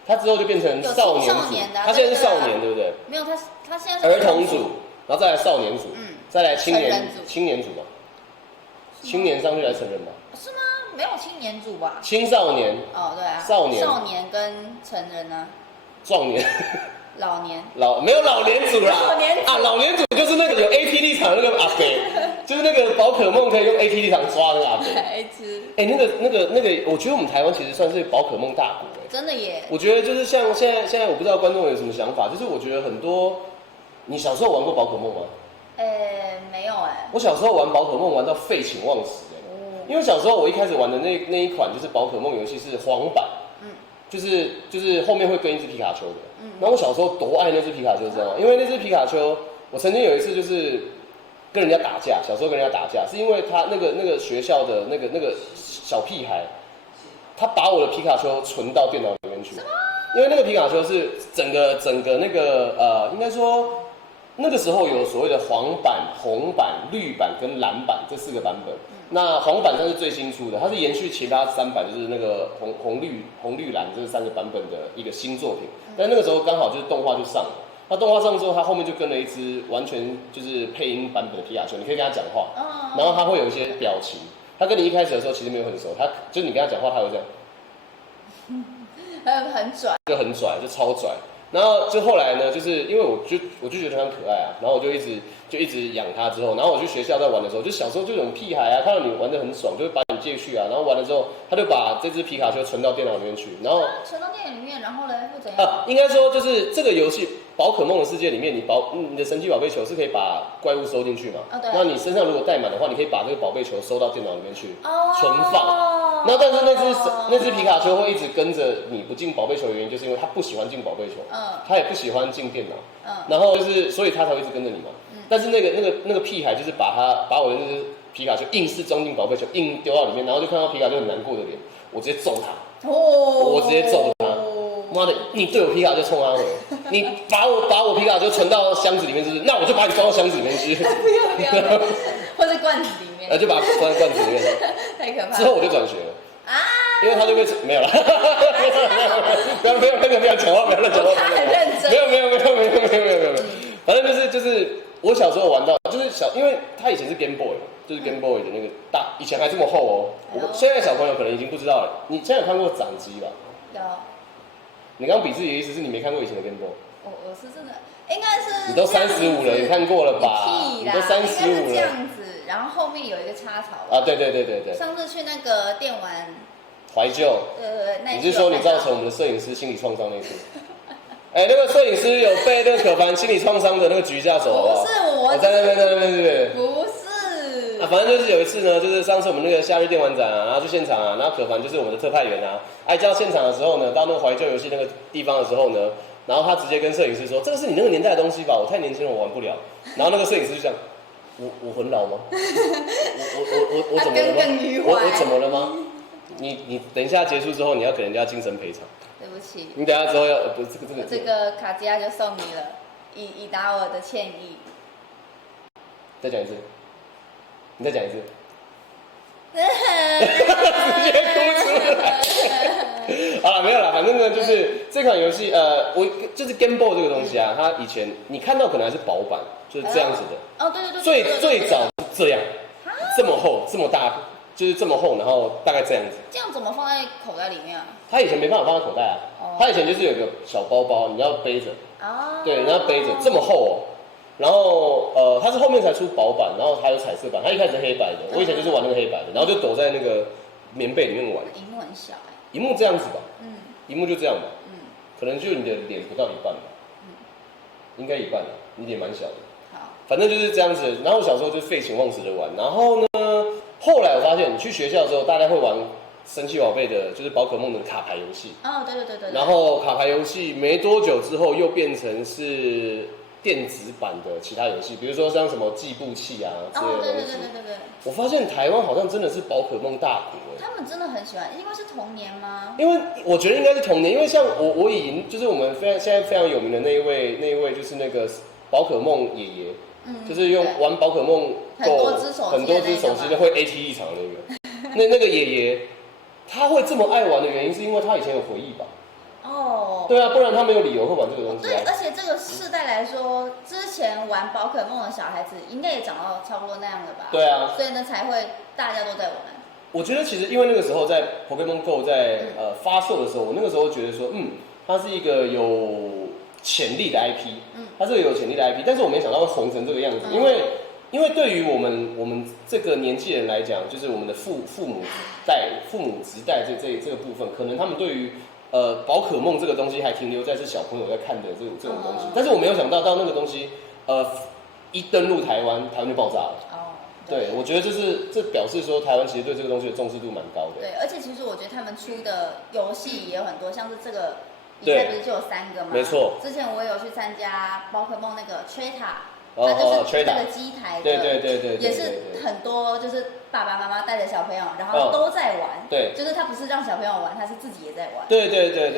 他之后就变成少年组，他现在是少年，对不对？没有，他现在是儿童组，然后再来少年组，再来青年组嘛，青年上去来成人嘛？是吗？没有青年组吧？青少年。对啊。少年跟成人呢？壮年。老年。没有老年组啦。老年组就是那个有 ATD 场那个阿伯，就是那个宝可梦可以用 ATD 场抓那个阿伯。那个，我觉得我们台湾其实算是宝可梦大国。真的耶。我觉得就是像现在我不知道观众有什么想法，就是我觉得很多，你小时候玩过宝可梦吗？没有我小时候玩宝可梦玩到废寝忘食因为小时候我一开始玩的那一款就是宝可梦游戏是黄版，就是后面会跟一只皮卡丘的，然后我小时候多爱那只皮卡丘，知道吗？因为那只皮卡丘，我曾经有一次就是跟人家打架，小时候跟人家打架，是因为他那个学校的那个小屁孩，他把我的皮卡丘存到电脑里面去，因为那个皮卡丘是整个那个应该说。那个时候有所谓的黄版、红版、绿版跟蓝版这4个版本。那黄版它是最新出的，它是延续其他3版，就是那个红绿蓝这3个版本的一个新作品。但那个时候刚好就是动画就上了，那动画上之后，它后面就跟了一只完全就是配音版本的皮卡丘，你可以跟他讲话，然后他会有一些表情。他跟你一开始的时候其实没有很熟，他就是你跟他讲话，他会这样，很拽，就很拽，就超拽。然后就后来呢，就是因为我就觉得它很可爱啊，然后我就一直养它。之后，然后我去学校在玩的时候，就小时候就有种屁孩啊，看到你玩得很爽，就会把你借去啊。然后完了之后，他就把这只皮卡丘存到电脑里面去，然后存到电脑里面，然后呢会怎样？应该说就是这个游戏宝可梦的世界里面，你的神奇宝贝球是可以把怪物收进去嘛？对。那你身上如果带满的话，你可以把这个宝贝球收到电脑里面去，存放。那但是那只皮卡丘会一直跟着你不进宝贝球的原因，就是因为它不喜欢进宝贝球，它也不喜欢进电脑，然后就是所以它才会一直跟着你嘛。但是那个屁孩就是把我的那只皮卡丘硬是装进宝贝球，硬丢到里面，然后就看到皮卡丘很难过的脸，我直接揍他，我直接揍他，妈的，你对我皮卡就冲他回，你把我皮卡就存到箱子里面，就是那我就把你装到箱子里面去。不要，或者罐子里面。就把它装在罐子里面。太可怕了。之后我就转学了。啊！因为他就被没有了，不要乱讲话，不要乱讲话。他很认真。没有，反正就是我小时候玩到，就是因为他以前是 Game Boy 嘛，就是 Game Boy 的那个大，以前还这么厚哦。现在小朋友可能已经不知道了。你现在有看过掌机吧？有。你刚刚比自己的意思是你没看过以前的 Game Boy？ 我是真的，应该是。你都35了，你看过了吧？屁啦，你都35了。这样子，然后后面有一个插槽。啊，对。上次去那个电玩。怀旧。你是说你造成我们的摄影师心理创伤那次？那个摄影师有被那个可凡心理创伤的那个举下手，好不好？不是我。在那边，对。不是。反正就是有一次呢，就是上次我们那个夏日电玩展啊，然后去现场啊，然后可凡就是我们的特派员啊，到现场的时候呢，到那个怀旧游戏那个地方的时候呢，然后他直接跟摄影师说：“这个是你那个年代的东西吧？我太年轻了，我玩不了。”然后那个摄影师就讲：“我很老吗？我怎么了吗？我怎么了吗？你等一下结束之后，你要给人家精神赔偿。对不起。你等一下之后要不是这个卡地亚就送你了，以达我的歉意。再讲一次。你再讲一次。直接哭出来。好了，没有啦，反正呢，就是这款游戏，我就是 Game Boy 这个东西啊，它以前你看到可能还是薄版，就是这样子的。哦，对。最早是这样，这么厚，这么大，就是这么厚，然后大概这样子。这样怎么放在口袋里面啊？它以前没办法放在口袋啊，它以前就是有个小包包，你要背着。对，你要背着，这么厚哦。然后它是后面才出薄版，然后还有彩色版。它一开始是黑白的，我以前就是玩那个黑白的，然后就躲在那个棉被里面玩。萤幕很小萤幕这样子吧，萤幕就这样吧，可能就你的脸不到一半吧，应该一半吧，你脸蛮小的。好，反正就是这样子。然后我小时候就废寝忘食的玩，然后呢，后来我发现你去学校之后，大家会玩神奇宝贝的，就是宝可梦的卡牌游戏。哦，对。然后卡牌游戏没多久之后，又变成是电子版的其他游戏，比如说像什么计步器啊之类的东西。对。我发现台湾好像真的是宝可梦大国。他们真的很喜欢，因为是童年吗？因为我觉得应该是童年，因为像我已经就是我们现在非常有名的那一位就是那个宝可梦爷爷，就是用玩宝可梦很多只手机的会 AT 一场那个爷爷，他会这么爱玩的原因是因为他以前有回忆吧。哦，对啊，不然他没有理由会玩这个东西对，而且这个世代来说，之前玩宝可梦的小孩子应该也长到差不多那样了吧？对啊，所以呢才会大家都在玩。我觉得其实因为那个时候在 Pokemon Go 在发售的时候，我那个时候觉得说，它是一个有潜力的 IP，它是有潜力的 IP，但是我没想到会红成这个样子，因为对于我们这个年纪人来讲，就是我们的父母直代这个部分，可能他们对于宝可梦这个东西还停留在是小朋友在看的这种东西，但是我没有想到那个东西一登陆台湾就爆炸了。对，我觉得这表示说台湾其实对这个东西的重视度蛮高的。对，而且其实我觉得他们出的游戏也有很多，像是这个比赛不是就有3个吗？没错。之前我有去参加宝可梦那个 Treta， 它就是那个机台的，对，也是很多就是爸爸妈妈带着小朋友，然后都在玩。对，就是他不是让小朋友玩，他是自己也在玩。对，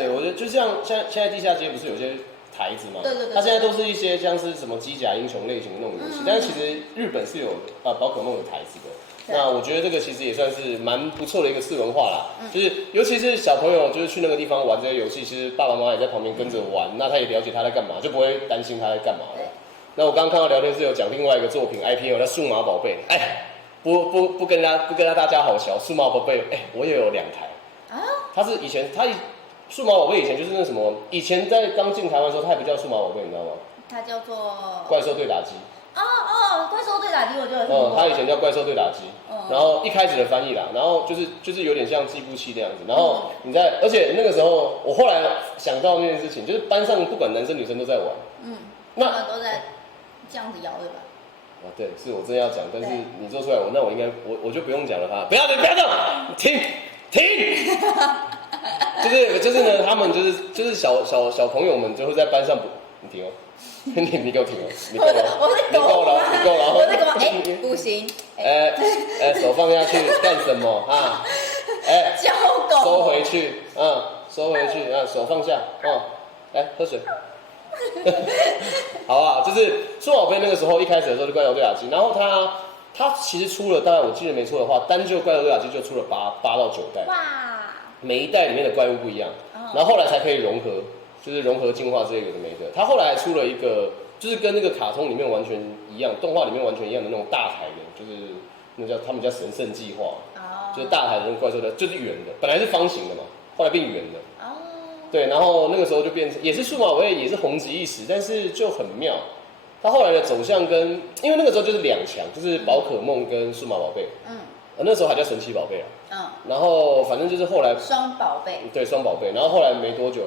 我觉得就像现在地下街不是有些台子嘛，对，它现在都是一些像是什么机甲英雄类型的那种游戏，但是其实日本是有宝可梦的台子的。那我觉得这个其实也算是蛮不错的一个次文化啦，就是尤其是小朋友就是去那个地方玩这些游戏，其实爸爸妈妈也在旁边跟着玩，那他也了解他在干嘛，就不会担心他在干嘛了。那我刚刚看到聊天室有讲另外一个作品 IPO 叫数码宝贝，不跟大家好笑，数码宝贝我也有2台啊，它是以前数码宝贝以前就是那什么，以前在刚进台湾的时候，它还不叫数码宝贝，你知道吗？它叫做怪兽对打机。怪兽对打机我就有听过。它以前叫怪兽对打机，然后一开始的翻译啦，然后就是有点像计步器那样子，然后而且那个时候我后来想到那件事情，就是班上不管男生女生都在玩，他们都在这样子摇对吧？对，是我真的要讲，但是你做出来那我应该我就不用讲了哈，不要动，停，就是呢，他们就是小朋友们就会在班上你停哦。你给我停了，你够了，我在狗，不行，手放下去干什么啊？教狗，收回去，收回去，手放下，来喝水。好啊，就是数码宝贝那个时候一开始的时候就怪盗对打机，然后它其实出了，当然我记得没错的话，单就怪盗对打机就出了8到9代，哇，每一代里面的怪物不一样，然后后来才可以融合，就是融合进化这个的没的。它后来还出了一个，就是跟那个卡通里面完全一样，动画里面完全一样的那种大台的，就是他们叫神圣计划，就是大台的那个怪兽的，就是圆的，本来是方形的嘛，后来变圆的。对，然后那个时候就变成也是数码宝贝，也是红极一时，但是就很妙。它后来的走向跟，因为那个时候就是2强，就是宝可梦跟数码宝贝。那时候还叫神奇宝贝啊。然后反正就是后来双宝贝。对，双宝贝。然后后来没多久，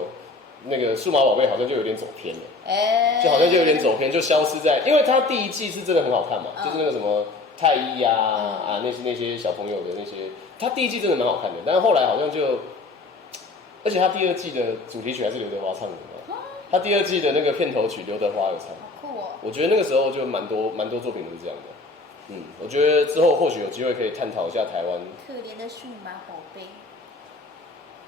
那个数码宝贝好像就有点走偏了。就好像就有点走偏，就消失在，因为它第1季是真的很好看嘛，就是那个什么太一啊那些小朋友的那些，它第1季真的蛮好看的，但是后来好像就。而且他第2季的主题曲还是刘德华唱的，他第2季的那个片头曲刘德华有唱，好酷哦！我觉得那个时候就蛮多作品都是这样的，我觉得之后或许有机会可以探讨一下台湾可怜的数码宝贝。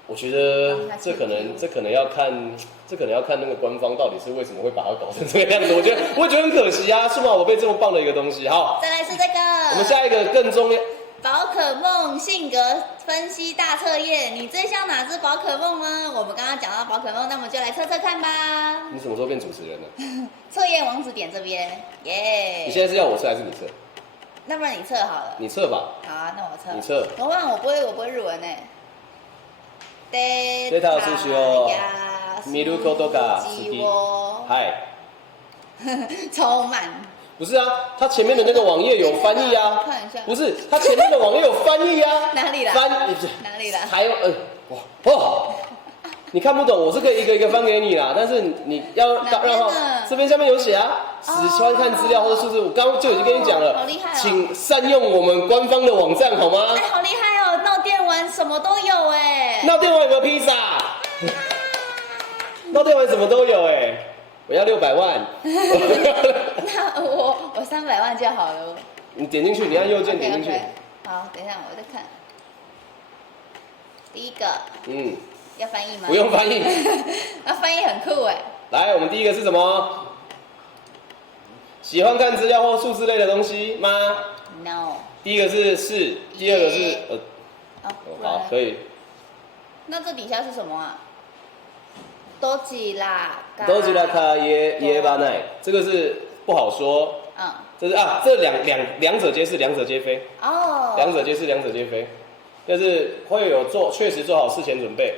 我觉得这可能要看那个官方到底是为什么会把它搞成这个样子，我觉得很可惜啊，数码宝贝这么棒的一个东西，好，再来是这个，我们下一个更重要。宝可梦性格分析大测验，你最像哪只宝可梦呢？我们刚刚讲到宝可梦，那我们就来测测看吧。你什么时候变主持人了？测验网址点这边，耶！你现在是要我测还是你测？那不然你测好了。你测吧。好啊，那我测。你测。我不会日文呢。データ数字を見ることが好き。嗨。超慢。不是啊，它前面的那个网页有翻译啊。看一下。不是，它前面的网页有翻译啊。哪里啦？哪里啦？台湾哇，你看不懂，我是可以一个一个翻给你啦，但是你要让这边下面有写啊，喜欢看资料或者数字，我刚刚就已经跟你讲了，好厉害哦，请善用我们官方的网站好吗？哎，好厉害哦，闹电玩什么都有哎。闹电玩有没有披萨？闹电玩什么都有哎。我要600万，那我300万就好了。你点进去，你按右键点进去。好，等一下我再看。第一个，要翻译吗？不用翻译。那翻译很酷哎。来，我们第一个是什么？喜欢看资料或数字类的东西吗 ？No。第一个是，第二个是好，可以。那这底下是什么啊？多吉拉卡耶巴奈，这个是不好说。这是这两者皆是，两者皆非。哦。两者皆是，两者皆非。但是会有确实做好事前准备。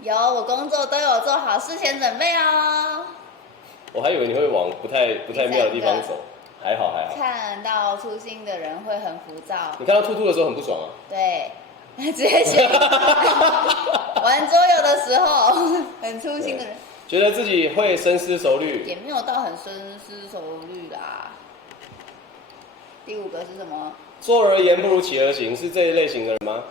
有，我工作都有做好事前准备哦。我还以为你会往不太妙的地方走，还好。看到粗心的人会很浮躁。你看到兔兔的时候很不爽啊？对。直接写玩桌游的时候很粗心的人，觉得自己会深思熟虑，也没有到很深思熟虑啦。第5个是什么？坐而言不如起而行，是这一类型的人吗？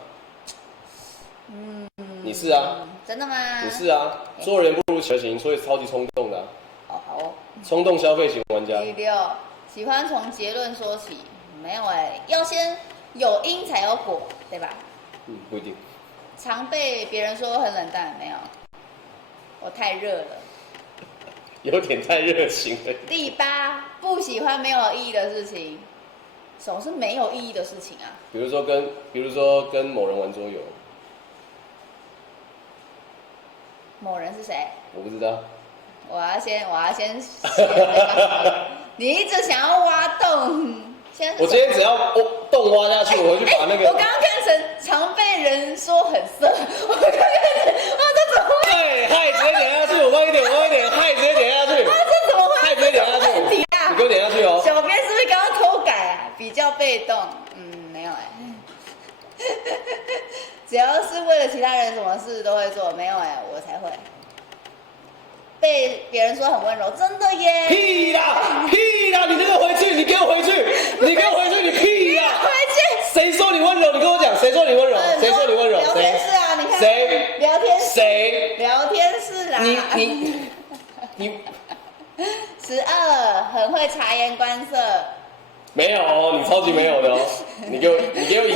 你是啊？真的吗？你是啊，坐而言不如起而行，所以超级冲动的。好哦。冲动消费型玩家。第6，喜欢从结论说起，没有要先有因才有果，对吧？不一定。常被别人说很冷淡，没有，我太热了，有点太热情了。第8，不喜欢没有意义的事情。什么是没有意义的事情啊？比如说跟某人玩桌游。某人是谁？我不知道。我要先你一直想要挖洞。我今天只要洞挖下去，我会去把那个。我刚刚看成常被人说很色，我刚刚看成，这怎么会？对，嗨，直接点下去，我慢一点，嗨，直接点下去。这怎么会？嗨，直接点下去。问题啊！你给我点下去哦。小编是不是刚刚偷改啊？比较被动，没有只要是为了其他人，什么事都会做，没有我才会。被别人说很温柔，真的耶！屁啦！你这个回去，你给我回去，你屁啦！回去！谁说你温柔？你跟我讲，谁说你温柔？谁说你温柔？聊天室啊，你看。谁？聊天室。谁？聊天室啦。你。12，很会察言观色。没有哦，你超级没有的哦，你给我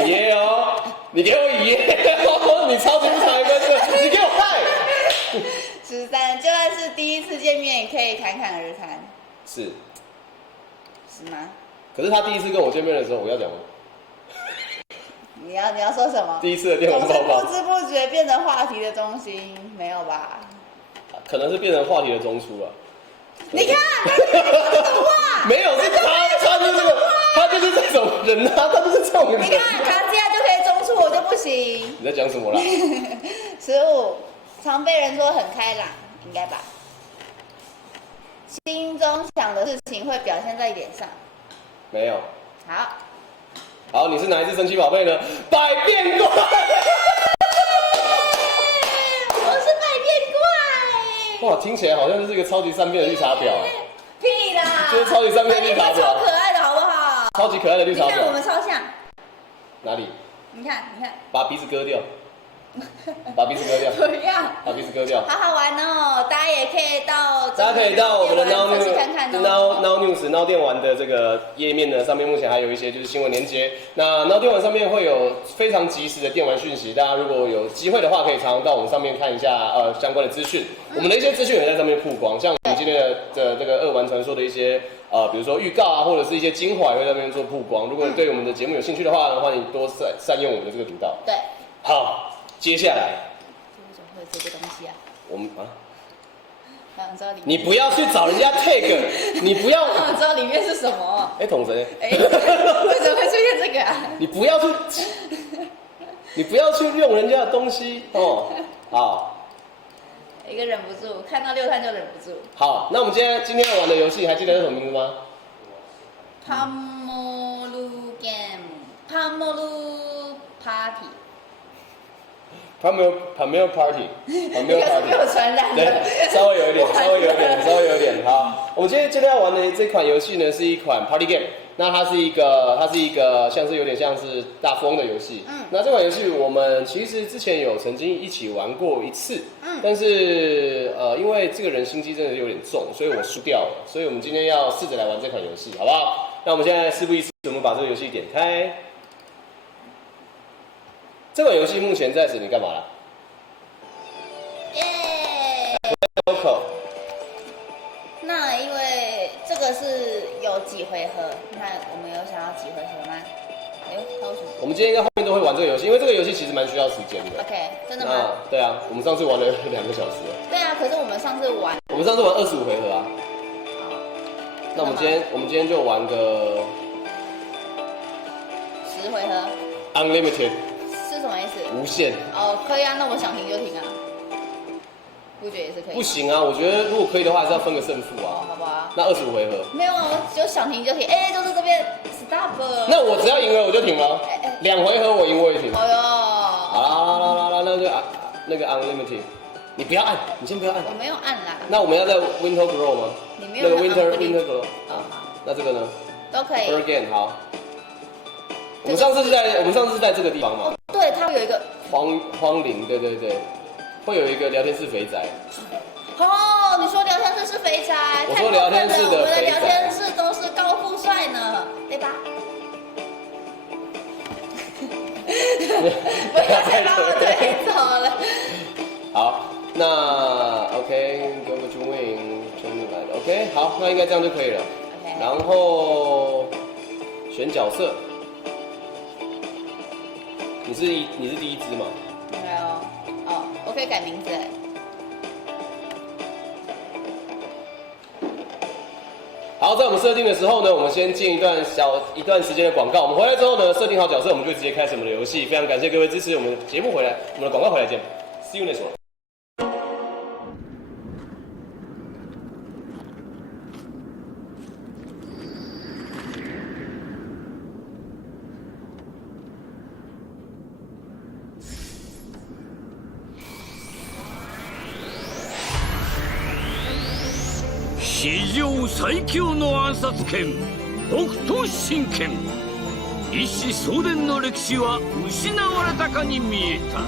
爷哦。你给我1页，你超级不常来关注，你给我看。13，就算是第一次见面，也可以侃侃而谈。是吗？可是他第一次跟我见面的时候，我要讲吗？你要说什么？第一次的电玩泡泡，不知不觉变成话题的中心，没有吧？可能是变成话题的中枢啊。你看，这种话没有，是他就是这个，他就是这种人啊，他就是这种人。你看，他这样就可以中出，我就不行。你在讲什么啦？15，常被人说很开朗，应该吧？心中想的事情会表现在脸上。没有。好，你是哪一只神奇宝贝呢？百变怪。我是百变怪。哇，听起来好像是一个超级善变的绿茶婊。屁啦！就是超级善变的绿茶婊。超可爱的好不好？超级可爱的绿茶婊。你看我们超像。哪里？你看。把鼻子割掉。把鼻子割掉。不要。把鼻子割掉。好好玩哦！大家也可以到我们的 Now News 电玩的这个页面呢，上面目前还有一些就是新闻连结。那 Now 电玩上面会有非常及时的电玩讯息，大家如果有机会的话，可以常常到我们上面看一下相关的资讯。我们的一些资讯也在上面曝光，像我们今天的这个恶玩传说的一些比如说预告啊，或者是一些精华，也会在那边做曝光。如果你对我们的节目有兴趣的话呢，欢迎多善用我们的这个频道。对。好，接下来。为什么会有这个东西啊？我们你不要去找人家 tag， 你不要。我知道里面是什么。统神。为什么会出现这个啊？你不要去用人家的东西哦。好。一个忍不住，看到6探就忍不住。好，那我们今天要玩的游戏，还记得是什么名字吗？Pamolu Game，Pamolu Party。Pamelu Party， 被我传染了。对，稍微有一点。好，我们今天要玩的这款游戏呢，是一款 Party Game。那它是一个像是有点像是大富翁的游戏。那这款游戏我们其实之前有曾经一起玩过一次。但是因为这个人心机真的有点重，所以我输掉了。所以我们今天要试着来玩这款游戏，好不好？那我们现在事不宜迟，我们把这个游戏点开。这款游戏目前在此，你干嘛了？耶！那因为这个是有几回合，那我们有想要几回合吗？我们今天应该后面都会玩这个游戏，因为这个游戏其实蛮需要时间的。OK， 真的吗？对啊，我们上次玩了2个小时。对啊，可是我们上次玩25回合啊。好。那我们今天就玩个10回合。Unlimited。是什么意思？无限。可以啊，那我想停就停啊。不觉得也是可以？不行啊，我觉得如果可以的话，还是要分个胜负啊。好吧。那25回合。没有啊，我就想停就停。就是这边 stop。那我只要赢了我就停吗？2回合我赢我也停。哎呦。好啦，那个 Unlimited， 你不要按，你先不要按。我没有按啦。那我们要在 Winter Grow 吗？你没有那个 Winter Grow 啊。那这个呢？都可以。Again 好。我们上次是在这个地方嘛？对，它有一个荒林，对，会有一个聊天室肥宅。你说聊天室是肥宅，我说聊天室的肥宅，我们的聊天室都是高富帅呢，对吧？不要再把我推走了。好，那 OK，go to win， 全部来了 ，OK， 好，那应该这样就可以了。OK。然后选角色。你是第一只嘛？没有。我可以改名字哎。好，在我们设定的时候呢，我们先进一段时间的广告。我们回来之后呢，设定好角色，我们就直接开始我们的游戏。非常感谢各位支持我们的节目，我们的广告回来见 ，See you next one。史上最強の暗殺剣北斗神拳。一子相伝の歴史は失われたかに見えた。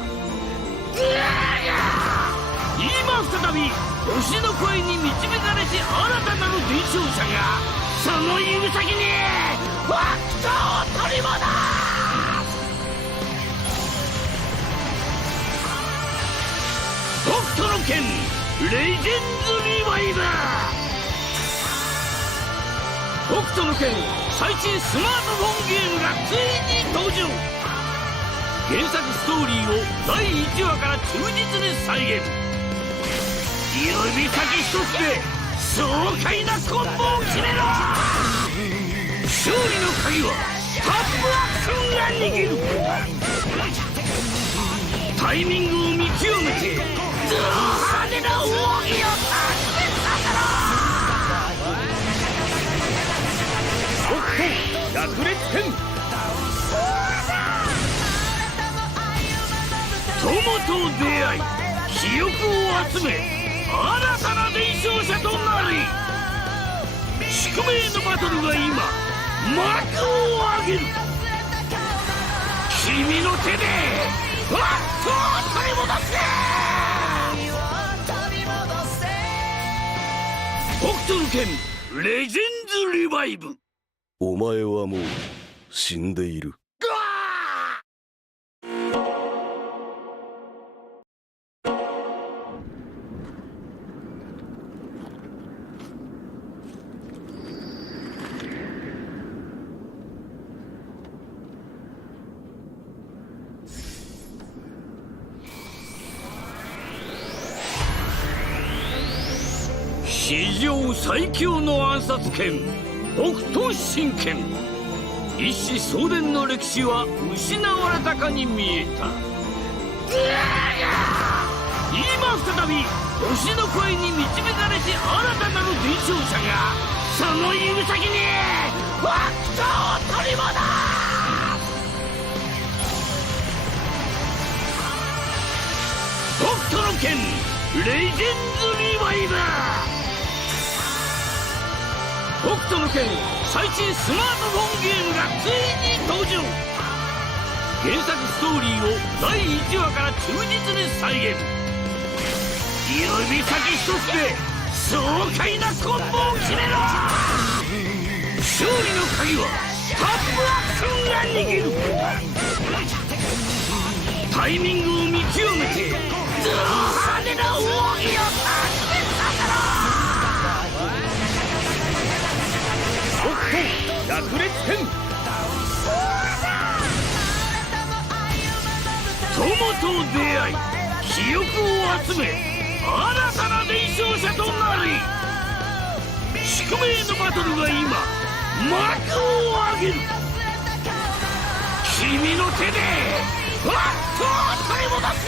今再び推しの声に導かれし新たなる伝承者がその指先に北斗を取り戻す。北斗の拳レジェンズリバイバー。北斗の拳最新スマートフォンゲームがついに登場。原作ストーリーを第1話から忠実に再現。指先一つで爽快なコンボを決めろ。勝利の鍵はタップアクションが握る。タイミングを見極めて派手な奥義を発揮させろ。北斗百裂拳。友と出会い記憶を集め新たな伝承者となり、宿命のバトルが今幕を上げる。君の手でファットを取り戻せ。北斗の拳レジェンズリバイブ。お前はもう死んでいる。史上最強の暗殺剣北斗神拳。一子相伝の歴史は失われたかに見えた。今再び推しの声に導かれし新たなる伝承者がその指先にファクトを取り戻す。北斗の拳レジェンズリバイバー。北斗の拳最新スマートフォンゲームがついに登場。原作ストーリーを第1話から忠実に再現。指先一つで爽快なコンボを決めろ。勝利の鍵はタップアクションが握る。タイミングを見極めて派手な奥義を発揮させろ。北斗百裂拳。友と出会い記憶を集め新たな伝承者となり、宿命のバトルが今幕を上げる。君の手でファットを取り戻せ。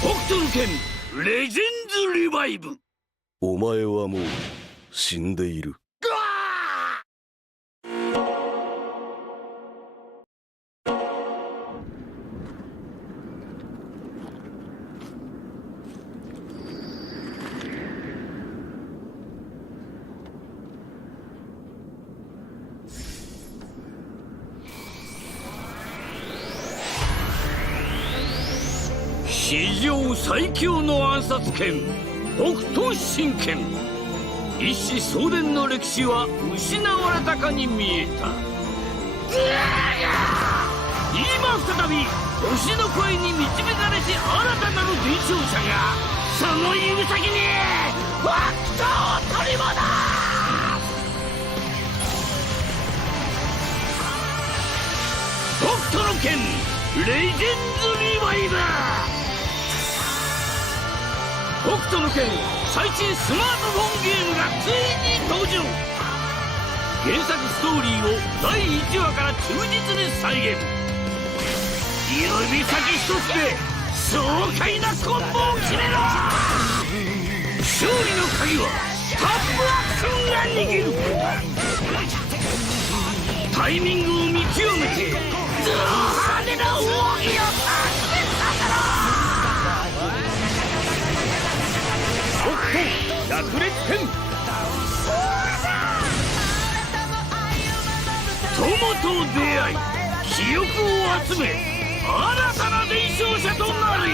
北斗の拳レジェンズリバイブ。お前はもう死んでいる。史上最強の暗殺剣北斗神拳。一子相伝の歴史は失われたかに見えた。今再び推しの声に導かれし新たなる伝承者がその指先にファクトを取り戻す。北斗の拳レジェンズリバイバー。北斗の拳最新スマートフォンゲームがついに登場。原作ストーリーを第1話から忠実に再現。指先一つで爽快なコンボを決めろ。勝利の鍵はタップアクションが握る。タイミングを見極めて派手な奥義を発揮させろ。北斗百裂拳。友と出会い記憶を集め新たな伝承者となり、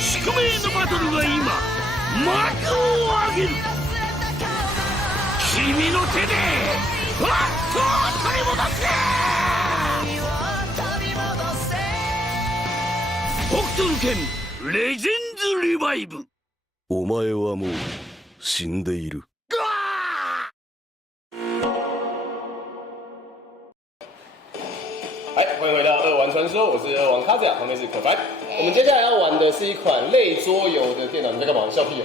宿命のバトルが今幕を上げる。君の手でファットを取り戻せ。北斗の拳レジェンズリバイブ。お前はもう死んでいる。嗨，欢迎回到二玩传说，我是二玩卡子亚，旁边是可凡。我们接下来要玩的是一款类桌游的电脑。你在干嘛？你笑屁哦！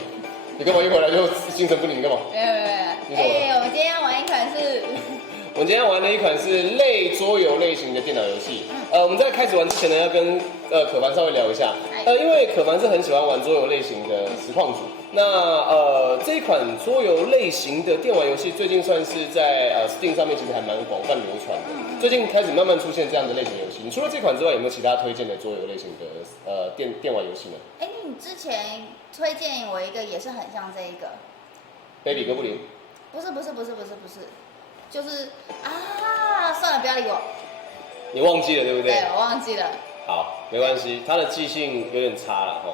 你干嘛一回来就精神不宁？你干嘛？没有。我们今天要玩一款是，我们今天要玩的一款是类桌游类型的电脑游戏。我们在开始玩之前呢，要跟可凡稍微聊一下。因为可凡是很喜欢玩桌游类型的实况组。那这一款桌游类型的电玩游戏，最近算是在Steam 上面其实还蛮广泛流传的。最近开始慢慢出现这样的类型游戏。你除了这款之外，有没有其他推荐的桌游类型的电玩游戏呢？你之前推荐我一个也是很像这一个 ，Baby 哥布林。不是，就是算了，不要理我。你忘记了对不对？对，我忘记了。好，没关系，他的记性有点差了哈。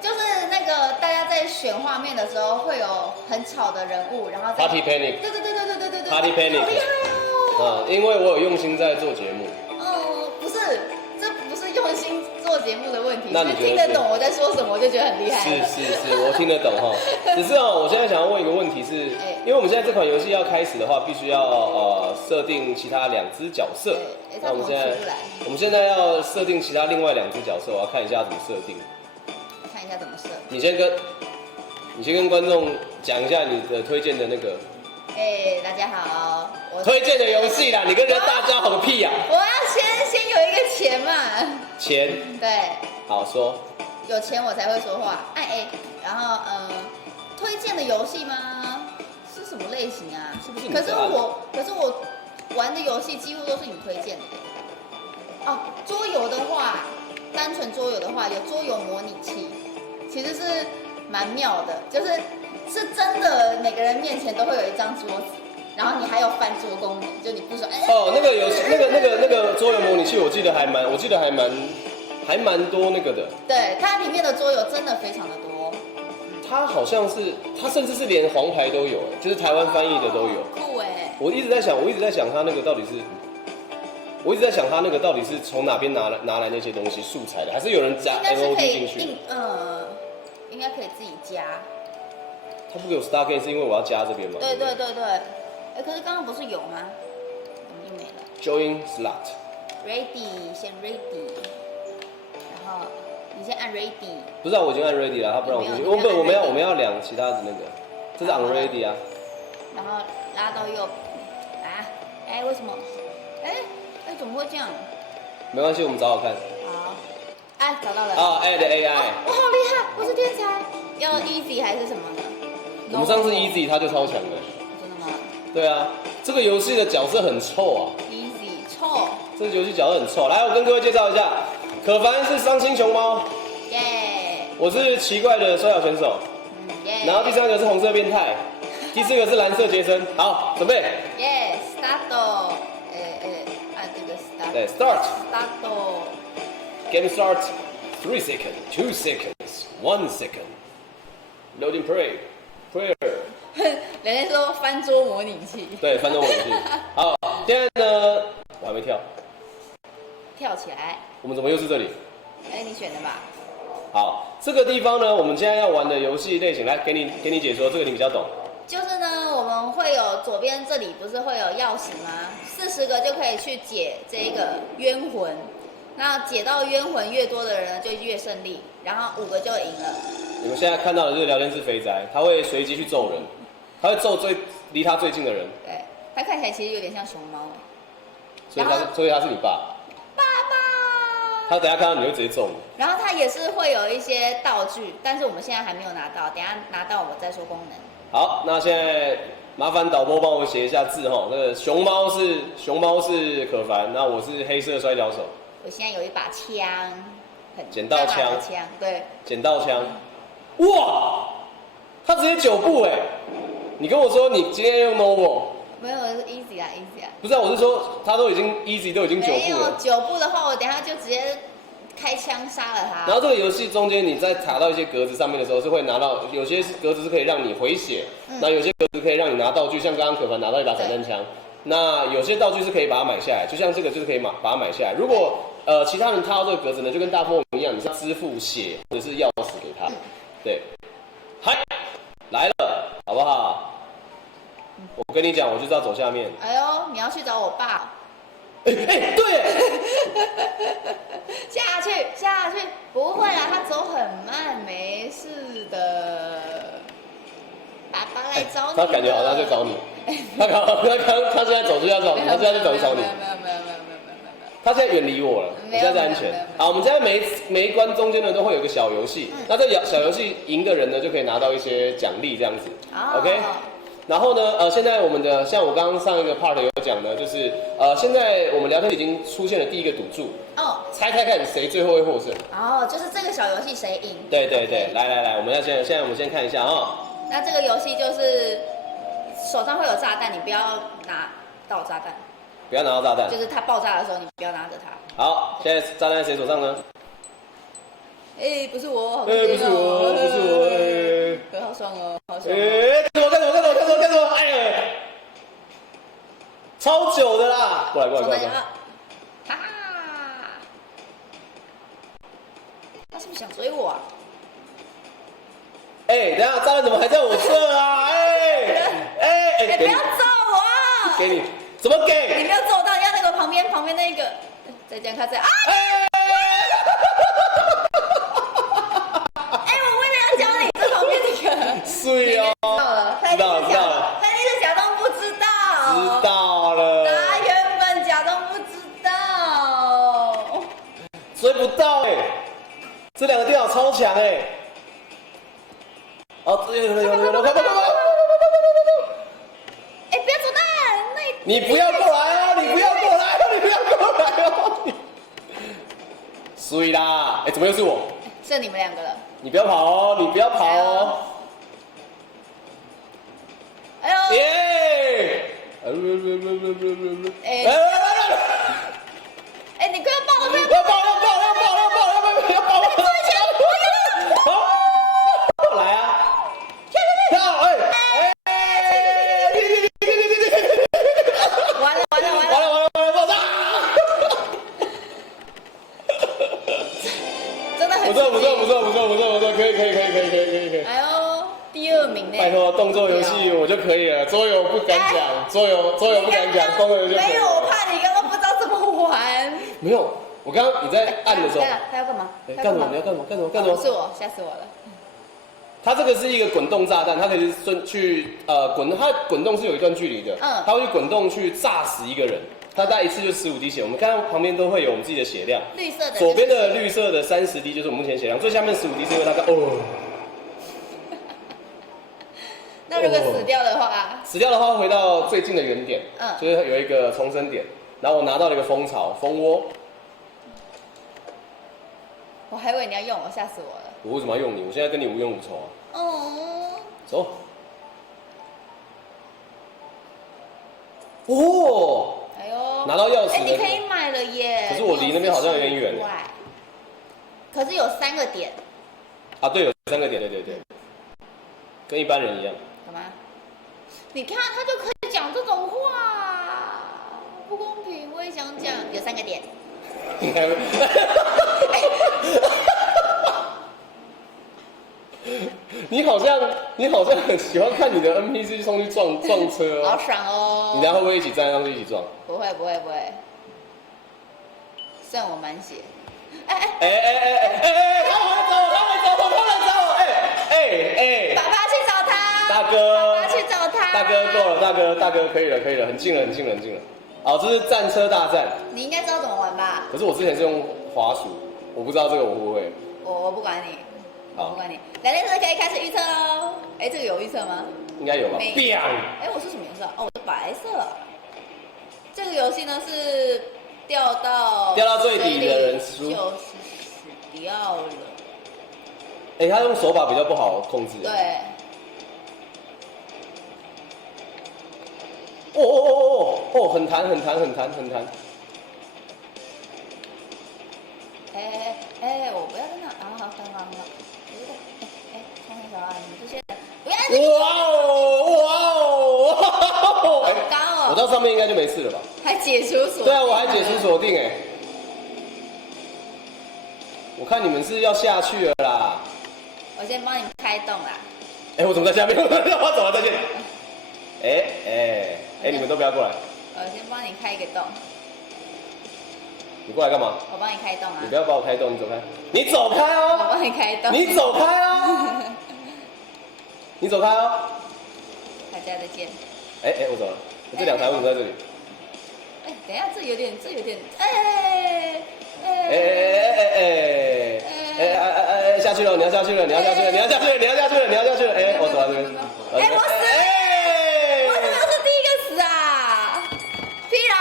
就是那个大家在选画面的时候会有很吵的人物，然后 Party Panic。对 Party Panic。好厉害哦！因为我有用心在做节目。不是，这不是用心做节目的问题，那你是听得懂我在说什么，我就觉得很厉害。是，我听得懂哈。只是我现在想要问一个问题是，因为我们现在这款游戏要开始的话，必须要设定其他2只角色。那我们现在要设定其他另外2只角色，我要看一下怎么设定。看一下怎么设。你先跟观众讲一下你的推荐的那个。大家好，我推荐的游戏啦，你跟人家大家好个屁呀！我要先有一个钱嘛。钱。对。好说。有钱我才会说话。然后推荐的游戏吗？是什么类型啊？是不是？可是我玩的游戏几乎都是你推荐的。桌游的话，单纯桌游的话，有桌游模拟器，其实是蛮妙的，是真的每个人面前都会有一张桌子，然后你还有翻桌功能，就你不说那个游戏那个桌游模拟器，我记得还蛮多那个的。对，它里面的桌游真的非常的多。它好像是，它甚至是连黄牌都有，就是台湾翻译的都有。酷我一直在想它那个到底是。我一直在想，他那个到底是从哪边拿来那些东西素材的，还是有人加 MOD 进去？应该可以自己加。他不给我 Star Game 是因为我要加这边吗？对。可是刚刚不是有吗？怎么就没了 ？Join slot。Ready， 先 ready， 然后你先按 ready。不是我已经按 ready 了，他不让我进去。我们要量其他的那个，这是 unready 啊。然后拉到右为什么？怎么会这样？没关系，我们找看。好，找到了。add AI。我好厉害，我是天才。要 easy 还是什么呢？我们上次 easy 他就超强的。真的吗？对啊，这个游戏的角色很臭啊。easy 臭。这个游戏角色很臭。来，我跟各位介绍一下，可凡是伤心熊猫。耶。我是奇怪的摔跤选手。然后第3个是红色变态，第4个是蓝色杰森。好，准备。start。对 ，start。Game start. 3 seconds, 2 seconds, 1 second. Loading prayer. 人家说翻桌模拟器。对，翻桌模拟器。好，现在呢，我还没跳。跳起来。我们怎么又是这里？你选的吧。好，这个地方呢，我们现在要玩的游戏类型，来给你解说，这个你比较懂。就是呢，我们会有左边这里不是会有钥匙吗？40个就可以去解这个冤魂，那解到冤魂越多的人就越胜利，然后5个就赢了。你们现在看到的就是聊天室肥宅，他会随机去揍人，他会揍离他最近的人。对，他看起来其实有点像熊猫。所以他是你爸。爸爸。他等一下看到你会直接揍你。然后他也是会有一些道具，但是我们现在还没有拿到，等一下拿到我们再说功能。好，那现在麻烦导播帮我写一下字哈。那个熊猫是可凡，那我是黑色摔跤手。我现在有一把枪，捡到枪，对，捡到枪。哇，他直接9步你跟我说你今天用 normal。没有，是 easy 啊。不是啊，我是说他都已经 easy 都已经9步了。没有9步的话，我等一下就直接开枪杀了他。然后这个游戏中间，你在卡到一些格子上面的时候，是会拿到有些格子是可以让你回血，那有些格子可以让你拿道具，像刚刚可凡拿到一把散弹枪。那有些道具是可以把它买下来，就像这个就是可以把它买下来。如果其他人踏到这个格子呢，就跟大富翁一样，你是要支付血或者是钥匙给他。对，嗨，来了，好不好？我跟你讲，我就是要走下面。哎呦，你要去找我爸。对，下去，不会啦，他走很慢，没事的。爸爸来找你。他感觉好像在找你。他现在走就要找你，他现在就走找你。没有。他现在远离我了，你现在安全。好，我们现在每一关中间呢都会有一个小游戏，那这小游戏赢的人呢就可以拿到一些奖励这样子。OK。然后呢，现在我们的像我刚刚上一个 part 有讲呢，就是现在我们聊天已经出现了第一个赌注。哦。猜看谁最后会获胜。哦，就是这个小游戏谁赢？对，来，我们现在我们先看一下啊。那这个游戏就是手上会有炸弹，你不要拿到炸弹。不要拿到炸弹。就是它爆炸的时候，你不要拿着它。好，现在炸弹在谁手上呢？不是我，好不是我，好爽哦，好爽。干什么？哎呀，超久的啦！过来。哈哈，他是不是想追我啊？等一下，炸弹怎么还在我这啊？不要揍我！给你，怎么给？你不要揍到，要那个旁边那个，再这样看这样啊！我为了要教你这旁边那个，碎哦，知道了，他一直假装不知道，知道了，他原本假装不知道，追不到这两个电脑超强哦，快！不要走蛋！你不要过来哦！你不要过来哦！所以啦，怎么又是我？剩你们两个了。你不要跑哦！你不要跑哦！哎呦！耶！你快要爆了！要爆！来啊！跳！完了！爆炸！真的很不错，可以。哎呦，第2名呢！拜托，动作游戏我就可以了，桌游不敢讲，桌游不敢讲，动作游戏就可以了。没有，我怕你刚刚不知道怎么玩。没有，我刚刚你在按的时候，他要干嘛？干什么？你要干什么？不是我，吓死我了。它这个是一个滚动炸弹，它可以去它滚动是有一段距离的，它会去滚动去炸死一个人，它大概一次就15滴血。我们看到旁边都会有我们自己的血量，绿色的，左边的绿色的30滴就是我们目前血量，最下面15滴是因为它那如果死掉的话？死掉的话会回到最近的原点，就是有一个重生点，然后我拿到了一个蜂窝。我还以为你要用我，吓死我了。我为什么要用你？我现在跟你无冤无仇啊！走。哎呦，拿到钥匙了。你可以买了耶。可是我离那边好像有点远。可是有3个点。啊，对，有3个点，对，跟一般人一样。干嘛？你看他就可以讲这种话，不公平！我也想讲，有3个点。你好像很喜欢看你的 NPC 上去撞车哦，好爽哦！你等下会不会一起站上去一起撞？不会，算我满血。他会走！爸爸去找他。大哥，爸爸去找他。大哥够了，大哥可以了，很近了。好，这是战车大战。你应该知道怎么玩吧？可是我之前是用滑鼠，我不知道这个我会不会。我不管你，好，不管你。来电视可以开始预测喽。这个有预测吗？应该有吧。我是什么颜色？我是白色。这个游戏呢是掉到最底的人输，就是死掉了。他用手把比较不好控制。对。很弹。我不要在那，好，冲那个你们这些人不要。好高哦！我到上面应该就没事了吧？还解除锁定。对啊，我还解除锁定我看你们是要下去了啦。我先帮你开动啦。哎，我怎么在下面？我怎么在这里？哎，你们都不要过来。我先帮你开一个洞。你过来干嘛？我帮你开洞啊。你不要把我开动，你走开。你走开我哦！帮你开洞。你走开哦！你走开哦！大家再见。哎，我走了。这2台为什么在这里？哎，等一下，这有点，下去了！你要下去了！哎，我走到这边。哎，我死了！我怎么是第一个死啊？屁啦！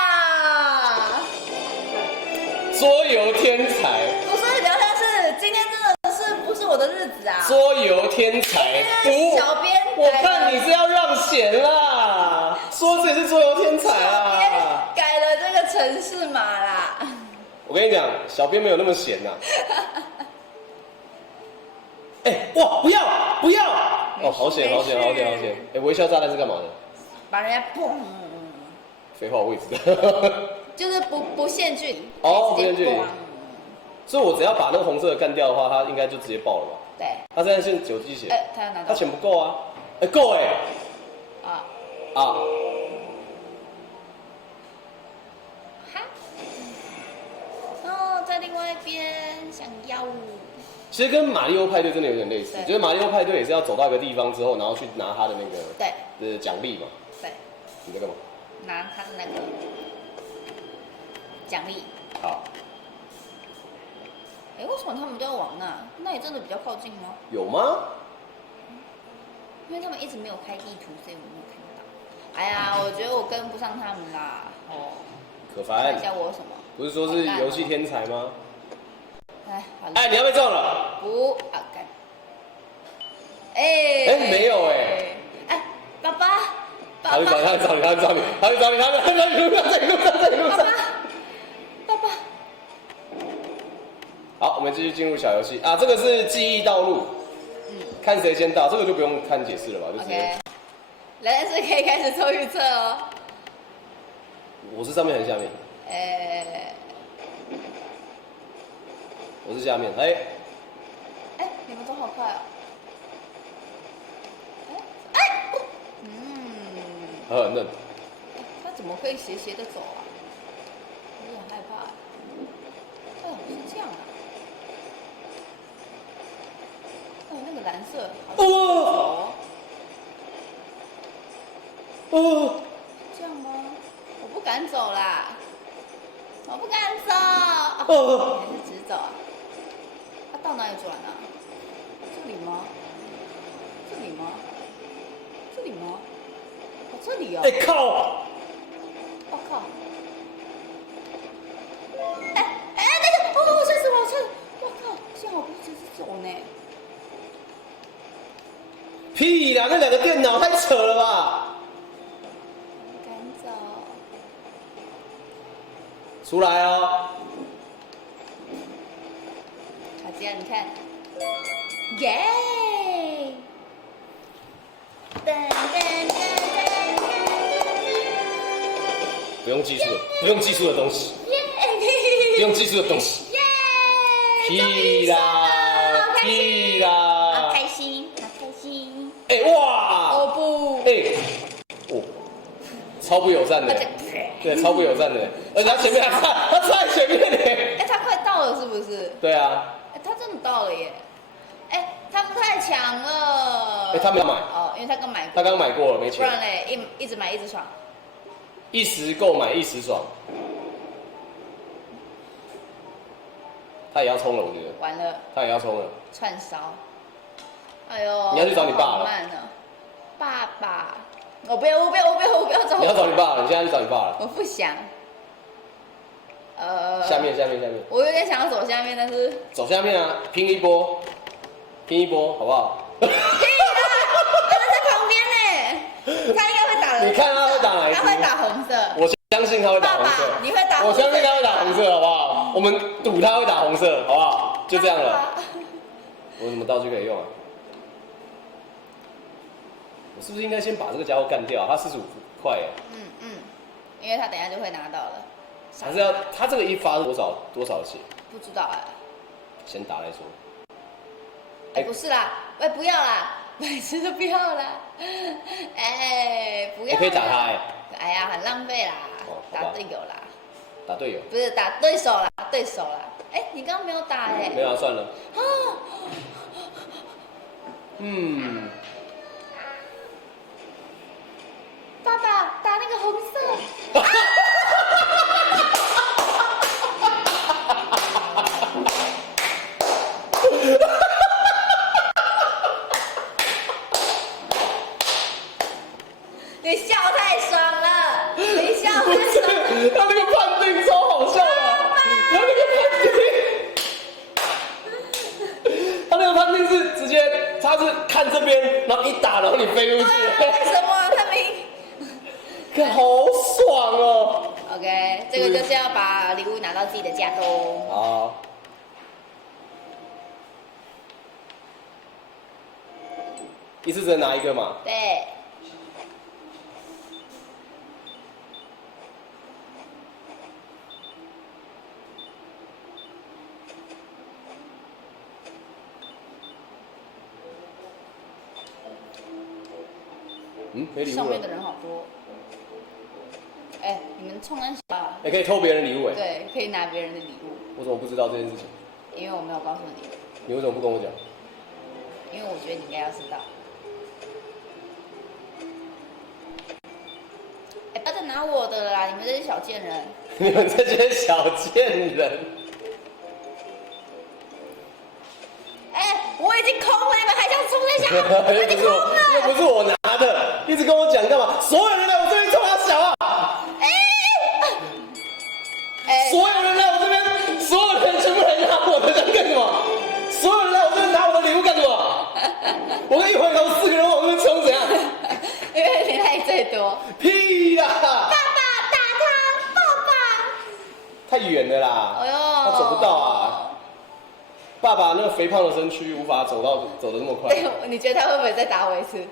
桌游天才，不是聊天室，今天真的是不是我的日子啊？桌游天才，不，小编，我看你是要让贤啦，说自己是桌游天才啊。改了这个程式码啦。我跟你讲，小编没有那么闲呐。哎，哇，不要！哦，好险！哎，微笑炸弹是干嘛的？把人家砰，废话，我也知道。就是不限距离。哦，不直接限距离砰。所以我只要把那个红色的干掉的话，它应该就直接爆了吧？对。他现在是9滴血，哎，他要拿到。他钱不够啊。哎，够哎。啊。哈。哦，在另外一边想要。其实跟马里奥派对真的有点类似，对就是马里奥派对也是要走到一个地方之后，然后去拿他的那个对奖励嘛。对。你在干嘛？拿他的那个奖励。好。哎，为什么他们都要往那？那里真的比较靠近吗？有吗？因为他们一直没有开地图，所以我没有看到。哎呀，我觉得我跟不上他们啦。哦。可烦。看一下我有什么？不是说是游戏天才吗？哎，好了。哎，你要被中了。不，干。哎，没有哎。哎，爸爸。他去找你，他去找你，他去找你，他去找你，他去找你，路上。爸爸。好，我们继续进入小游戏啊，这个是记忆道路，看谁先到，这个就不用看解释了吧，就直接。OK。人是可以开始做预测哦。我是上面还是下面？我是下面，哎，你们都好快哦。很嫩。他怎么会斜斜的走啊？有点害怕。哦，是这样啊。哦，那个蓝色好哦。这样吗？我不敢走啦。我不敢走。还是直走啊？他到哪里转啊？这里吗？这里吗？这里吗？哦，这里哦。哎靠！我靠！那个，我吓死我！我靠！幸好不是直接走呢。屁啦，那2个电脑太扯了吧！赶走。出来哦！好，这样你看，耶！不用技术的，不用技术的东西，不用技术的东西。耶！屁啦！屁啦！好开心，好开心！哎哇！哦不！超不友善的，对，超不友善的，而且他前面他在前面呢。哎，他快到了是不是？对啊。哎，他真的到了耶！哎，他们太强了。哎，他没有买。哦，因为他刚买过。他刚买过了，没钱。不然嘞，一直买一直爽。一时购买一时爽。他也要冲了，我觉得。完了。他也要冲了。串烧。哎呦。你要去找你爸了。慢了。爸爸。我不要找。你要找你爸了，你现在去找你爸了。我不想。下面。我有点想要走下面，但是。走下面啊，拼一波，好不好？可以啦，他在旁边呢，他应该会打人。你看他会打哪一只？他会打红色。我相信他会打红色。爸爸，你会打红色？我相信他会打红色，好不好？我们赌他会打红色，好不好？就这样了。我有什么道具可以用啊？我是不是应该先把这个家伙干掉？他45块耶。因为他等一下就会拿到了。还是要他这个一发是多少血？不知道哎。先打来说。哎，不是啦，喂，不要啦，白痴都不要啦，哎，不要。可以打他哎。哎呀，很浪费啦，打队友啦。打队友？不是打对手啦，对手啦。哎，你刚刚没有打哎。没有啊，算了。嗯。爸爸打那个红色。你笑太爽了，你笑太爽了。他那个判定超好笑的，他那个判定是直接，他是看这边，然后一打，然后你飞出去。为什么他明？看好爽哦。OK， 这个就是要把礼物拿到自己的家中。好。一次只能拿一个嘛？对。没礼物了。上面的人好多。哎，你们冲安小。可以偷别人礼物哎。对，可以拿别人的礼物。我怎么不知道这件事情？因为我没有告诉你。你为什么不跟我讲？因为我觉得你应该要知道。哎，不要再拿我的了啦！你们这些小贱人。你们这些小贱人。哎，我已经空了，你们还想冲一下？我已经空了。又不是我拿的，一直跟我讲干嘛？所有人来我这边冲他小啊！所有人来我这边，所有人全部来拿我的，想干什么？所有人来我这边拿我的礼物干什么？我跟一回头4个人往这边冲，怎样？因为你来最多。屁啦！爸爸打他，爸爸。太远了啦，哎呦，他走不到啊。爸爸那个肥胖的身躯无法走得这么快。你觉得他会不会再打我一次？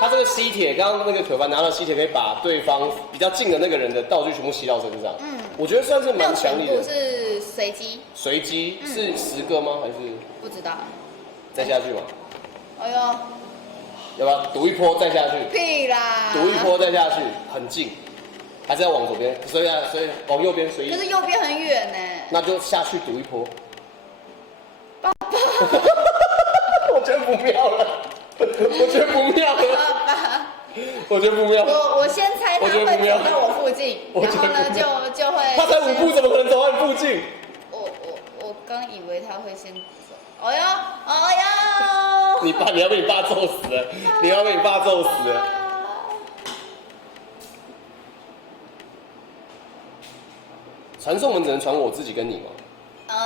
他这个吸铁，刚刚那个可凡拿到吸铁，可以把对方比较近的那个人的道具全部吸到身上。我觉得算是蛮强力的。是随机。随机是10个吗？还是不知道？再下去嘛？哎呦，要不要赌一波再下去？屁啦！赌一波再下去，很近，还是要往左边？所以往右边随意。可是右边很远呢。那就下去赌一波。爸爸，我觉得不妙了，我觉得不妙了。爸爸，我觉得不妙。我先猜他会走到我附近，然后呢就会。他才5步，怎么可能走到你附近？我刚以为他会先走。哎呦，哎呦！你要被你爸揍死了！你要被你爸揍死了！传送门只能传我自己跟你吗？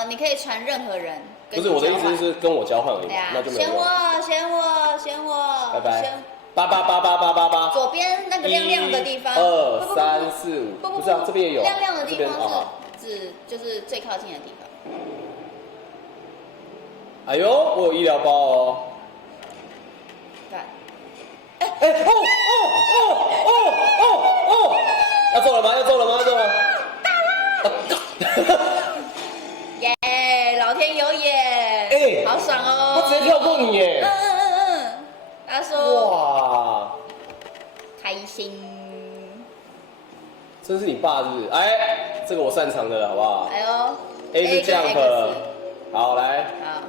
你可以传任何人。不是我的意思是跟我交换而已，那就没有。选我，拜拜。8888888。左边那个亮亮的地方。1、2、3、4、5，不是啊，这边也有。亮亮的地方是就是最靠近的地方。哎呦，我有医疗包哦。要揍了吗？要揍了吗？耶，老天有眼，好爽哦！他直接跳过你耶。他说哇，开心。真是你爸是不是？哎，这个我擅长的了，好不好？哎呦 ，A 是 jump， 好来。好。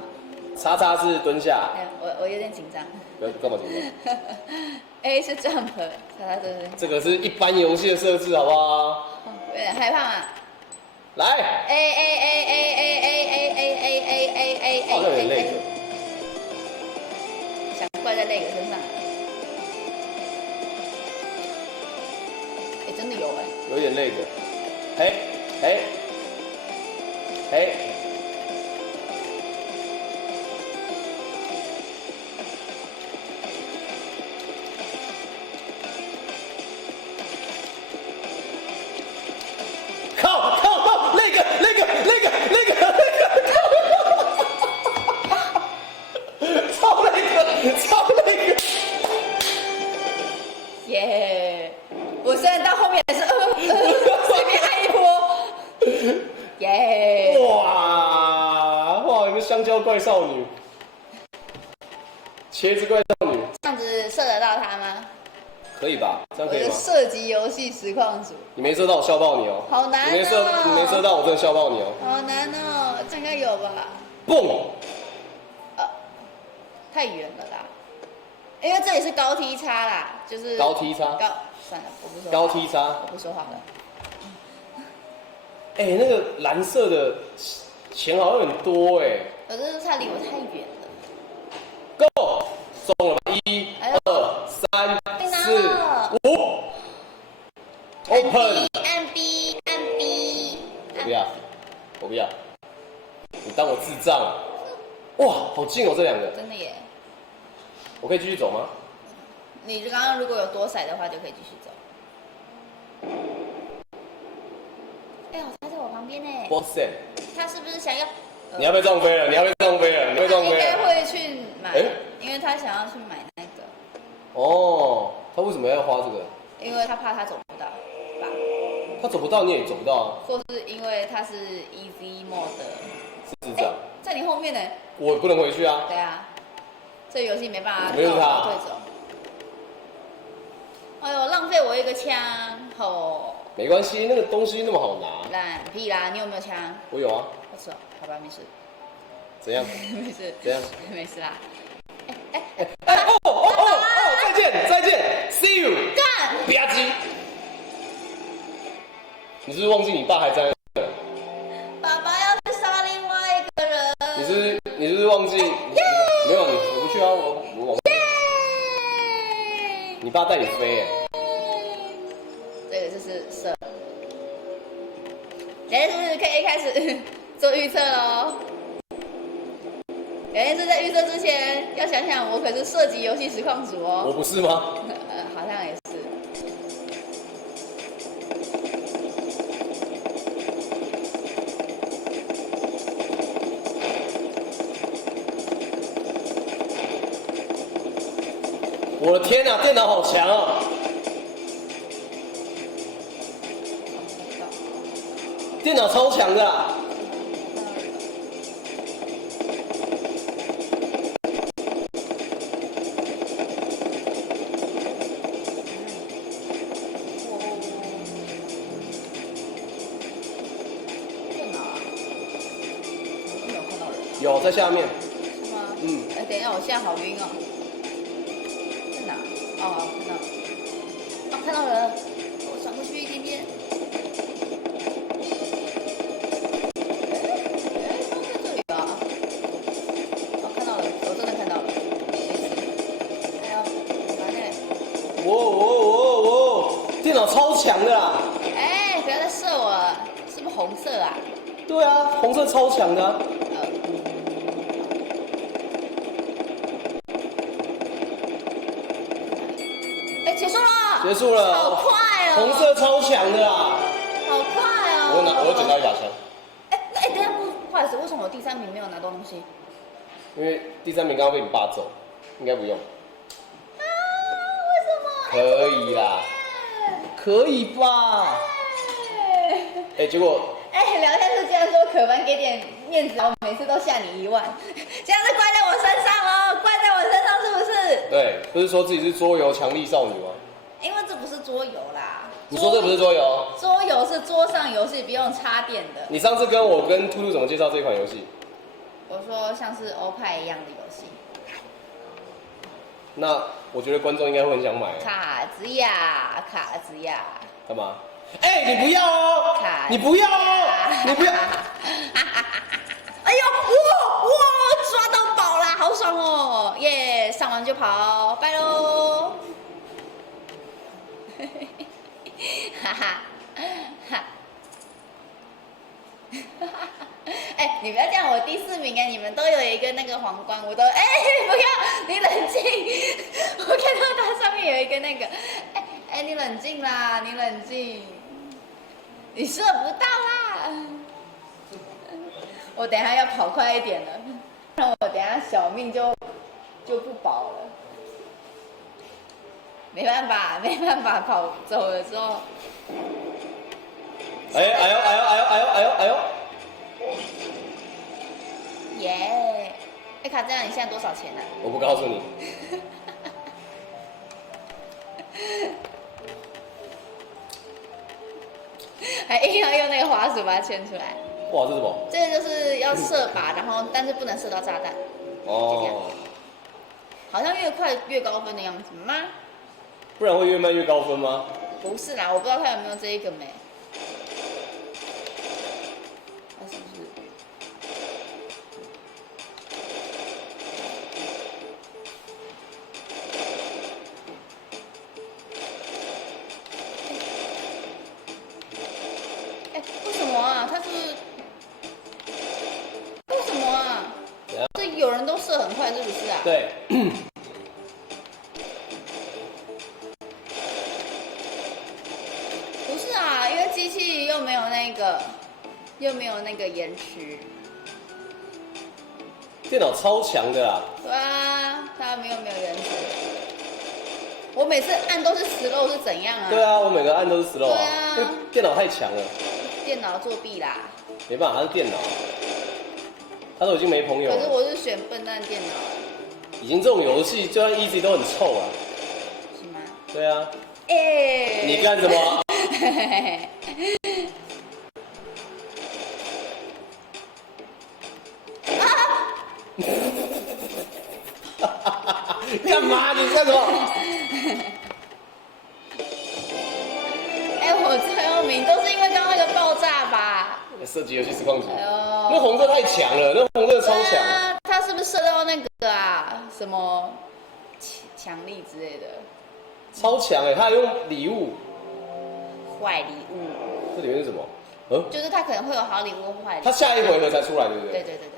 叉叉是蹲下。哎，我有点紧张。干嘛紧张？A 是 jump， 叉叉对。这个是一般游戏的设置，好不好？有点害怕嘛。来。好像有点累的。想怪在那个身上。哎，真的有哎。有点累的。靠！那个！香蕉怪少女，茄子怪少女，这样子射得到他吗？可以吧？这样我是可以吗？射击游戏实况组，你没射到我笑爆你哦！好难你没射哦，到我真的笑爆你哦！好难哦，这应该有吧？蹦！太远了啦，因为这里是高梯叉啦，就是高梯叉，算了，我不说话高梯叉。我不说话了。哎、那个蓝色的钱好像很多哎、可是它离我太远了。 Go， 中了吧？1、哎呦2、3、被拿4、了5 ，Open。按 B， 按 B，我不要，我不要，你当我智障？哇，好近哦，这两个，真的耶！我可以继续走吗？你刚刚如果有多骰的话，就可以继续走。哎呦，他在我旁边呢。哇塞，他是不是想要？你要被撞飞了，你要被撞飞了，你被撞应该飞了。会去买，哎因为他想要去买那个，哦，他为什么要花这个？因为他怕他走不到吧，他走不到，你也走不到啊，或是因为他是 easy mode 的。是智障。在你后面呢。我不能回去啊。对啊，这个游戏没办法怎么又是他退走。哎呦，浪费我一个枪，吼，没关系，那个东西那么好拿。烂屁啦！你有没有枪？我有啊。我操，好吧，没事，怎样？没事，怎样？没事啦。再见再见 ，See you。干！吧唧。你是不是忘记你爸还在？爸爸要去杀另外一个人。你是不是忘记？没有你，我不去啊，我往。你爸带你飞哎。这个就是射。现在是不是可以开始做预测喽？原来是在预测之前要想想，我可是射击游戏实况组哦。我不是吗？好像也是。我的天哪、电脑好强啊！电脑超强的、啊。有在下面。是吗？嗯。哎，等一下，我现在好晕哦。在哪？哦，看到了。哦，看到了。我转过去一点点。哎，放在这里吧。哦，看到了，我真的看到了。哎呦，完嘞！哇！电脑超强的啦。哎，不要再射我了，是不是红色啊？对啊，红色超强的、啊。结束了，结束了，好快哦！红色超强的啦，好快哦！我捡到一把枪。哎，等一下，不好意思，为什么我第3名没有拿东西？因为第3名刚刚被你爸走，应该不用。啊，为什么？可以啦，可以吧？哎，结果哎，聊天室竟然说可凡给点面子，我每次都吓你1万，这样是怪在我身上哦，怪在我身上是不是？对，不是说自己是桌游强力少女吗？因为这不是桌游啦。你说这不是桌游？桌游是桌上游戏，不用插电的。你上次跟我跟兔兔怎么介绍这款游戏？我说像是欧派一样的游戏。那我觉得观众应该会很想买。卡子呀，卡子呀。干嘛？哎，你不要哦！你不要哦！你不要！哎呦，哇，抓到宝啦，好爽哦！耶，上完就跑，拜喽！哈哈哈！哎，你不要这样，我第4名哎，你们都有一个那个皇冠，我都哎，不要，你冷静！我看到它上面有一个那个，哎，你冷静啦，你冷静，你射不到啦！我等一下要跑快一点了，让我等一下小命就不保了。没办法，跑走了之后。哎呦！耶！哎，卡这样你现在多少钱呢？我不告诉你。还硬要用那个滑鼠把它圈出来。哇，这是什么？这个就是要射靶，然后但是不能射到炸弹，哦，好像越快越高分的样子吗？不然会越慢越高分吗？不是啦，我不知道他有没有这一个没。那是不是？哎，为什么啊？他是为什么啊？怎样？这有人都射很快，是不是啊？对。不是啊，因为机器又没有那个延迟。电脑超强的啦。对啊，它没有延迟。我每次按都是slow是怎样啊？对啊，我每个按都是 slow 啊，对啊因为电脑太强了，电脑作弊啦。没办法，它是电脑，它都已经没朋友可是了。我是选笨蛋电脑，已经这种游戏，就算 easy 都很臭啊。是吗？对啊，哎、你干什么？干嘛？你干什么？哎、我最后名都是因为刚刚那个爆炸吧？射击游戏实况组，哎呦，那红色太强了，那红色超强。对啊，他是不是射到那个啊？什么强力之类的超强哎，他还用礼物，坏礼物？这里面是什么？嗯，就是他可能会有好礼物、坏礼物。他下一回合才出来，对不对？对对对对对。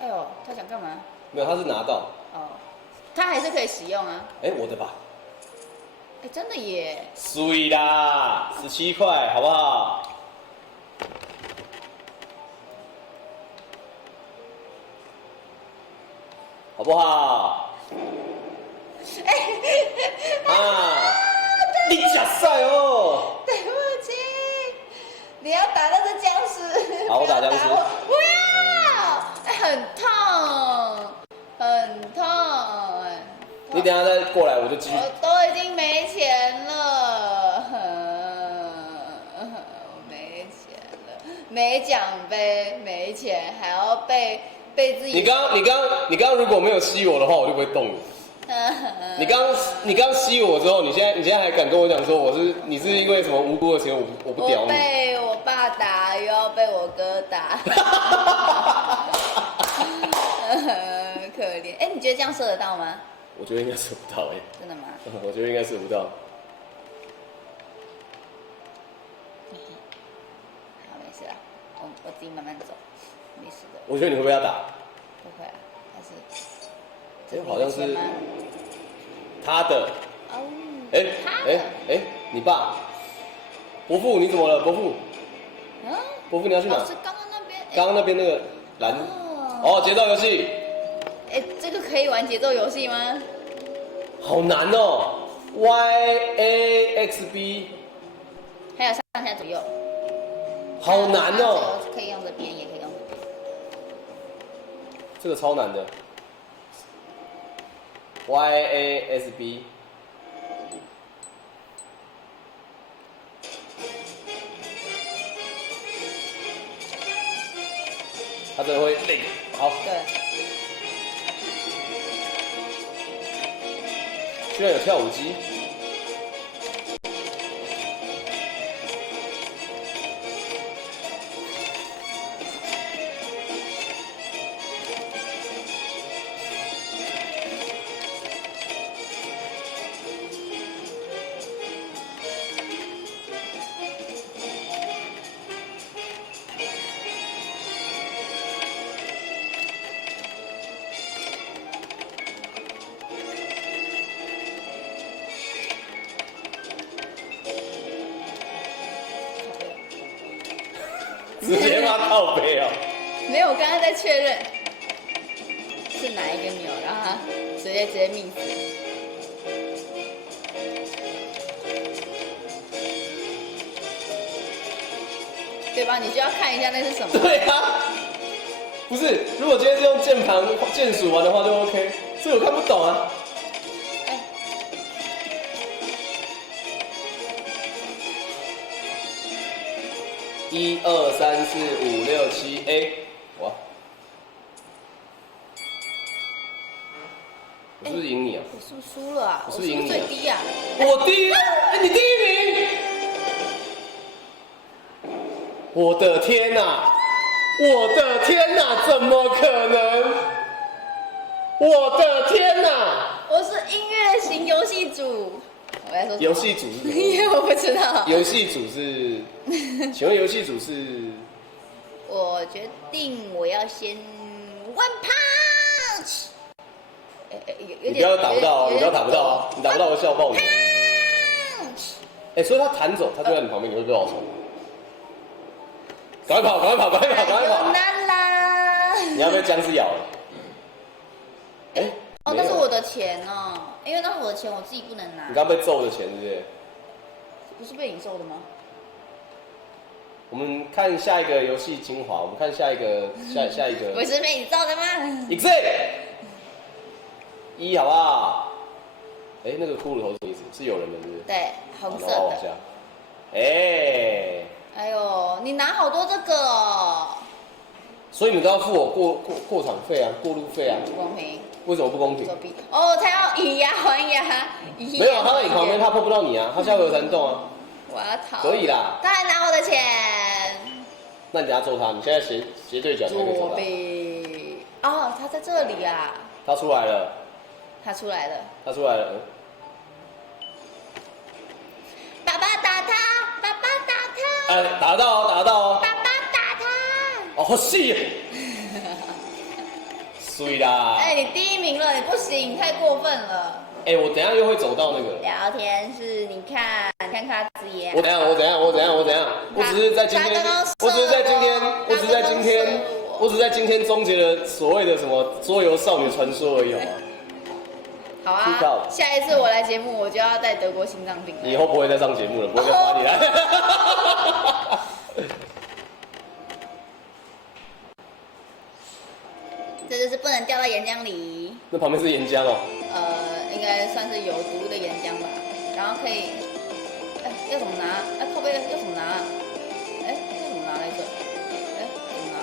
哎呦，他想干嘛？没有，他是拿到。哦，他还是可以使用啊。哎，我的吧，哎，真的耶！水啦，17块，好不好？好不好？啊，你假赛哦！对不起，你要打那个僵尸。好我打僵尸不要打我不要，哎很痛，很痛。你等一下再过来，我就继续。我都已经没钱了，我没钱了，没奖杯，没钱，还要被自己。你刚如果没有吸我的话，我就不会动你。你刚吸我之后，你现在还敢跟我讲说你是因为什么无辜的钱我不屌我你？被我爸打，又要被我哥打，可怜。哎，你觉得这样射得到吗？我觉得应该射不到哎、真的吗？我觉得应该射不到。好，没事啦，我自己慢慢走，没事的，我觉得你会被他打。不会啊，但是。哎、好像是钱吗他的。哦，哎他的哎，你爸，伯父你怎么了？伯父，嗯，伯父你要去哪？哦，是刚刚那边，哎刚刚那边那个蓝哦，哦，节奏游戏哎，这个可以玩节奏游戏吗？好难哦，YAXB 还有上下左右，好难哦，可以用这边，也可以用这边。这个超难的。YASB 他真的会累。好，对，居然有跳舞机。直接骂靠背哦。没有，我刚刚在确认是哪一个钮，然后他直接命死。对吧？你需要看一下那是什么。对啊，不是，如果今天是用键盘键鼠玩的话就 OK， 所以我看不懂啊。1、2、3、4、5、6、7 A， 哇！我是不是赢你啊？我是不是输了啊？我是不是赢你啊最低啊！我第一，你第一名！我的天哪！我的天哪！怎么可能？我的天哪！我是音乐型游戏组。我在说什么？游戏组是什么？因为我不知道。游戏组是？请问游戏组是？我决定我要先 One Punch。你不要打不到，你不要打不到啊！你打不到我笑爆你。所以他弹走，他就在你旁边，你会不会好丑？赶快跑，赶快跑，赶快跑，赶快跑！难啦！你要被僵尸咬了？哦，那是我的钱哦，因为那是我的钱，我自己不能拿你。刚被揍的钱是不是？不是被你揍的吗？我们看下一个游戏精华，我们看下一个不是被你揍的吗？ ，Exit 1好不好？那个骷髅头是什么意思？是有人的，是不是？对，红色的。好那我往下。哎呦，你拿好多这个哦，所以你们都要付我过场费啊，过路费啊？不公平。为什么不公平？作弊哦，他要以牙还牙，以没有，他在你旁边，他碰不到你啊，他下回有闪动啊。我要逃。可以啦。他还拿我的钱。那你等下揍他，你现在斜对角才可以揍作他。弊。哦，他在这里啊。他出来了。他出来了。他出来了。爸爸打他，爸爸打他。打得到哦，打得到哦。爸爸打他。哦，是。衰啦！你第一名了，你不行，你太过分了。我等一下又会走到那个聊天室，你看卡子耶。我怎样？我只是在今天，我只是在今天终结了所谓的什么桌游少女传说而已，好吗？好啊，下一次我来节目，我就要带德国心脏病。以后不会再上节目了，不会再发你来。这就是不能掉到岩浆里。那旁边是岩浆哦。应该算是有毒的岩浆吧。然后可以，要怎么拿？靠背要怎么拿？要怎么拿来着？怎么拿？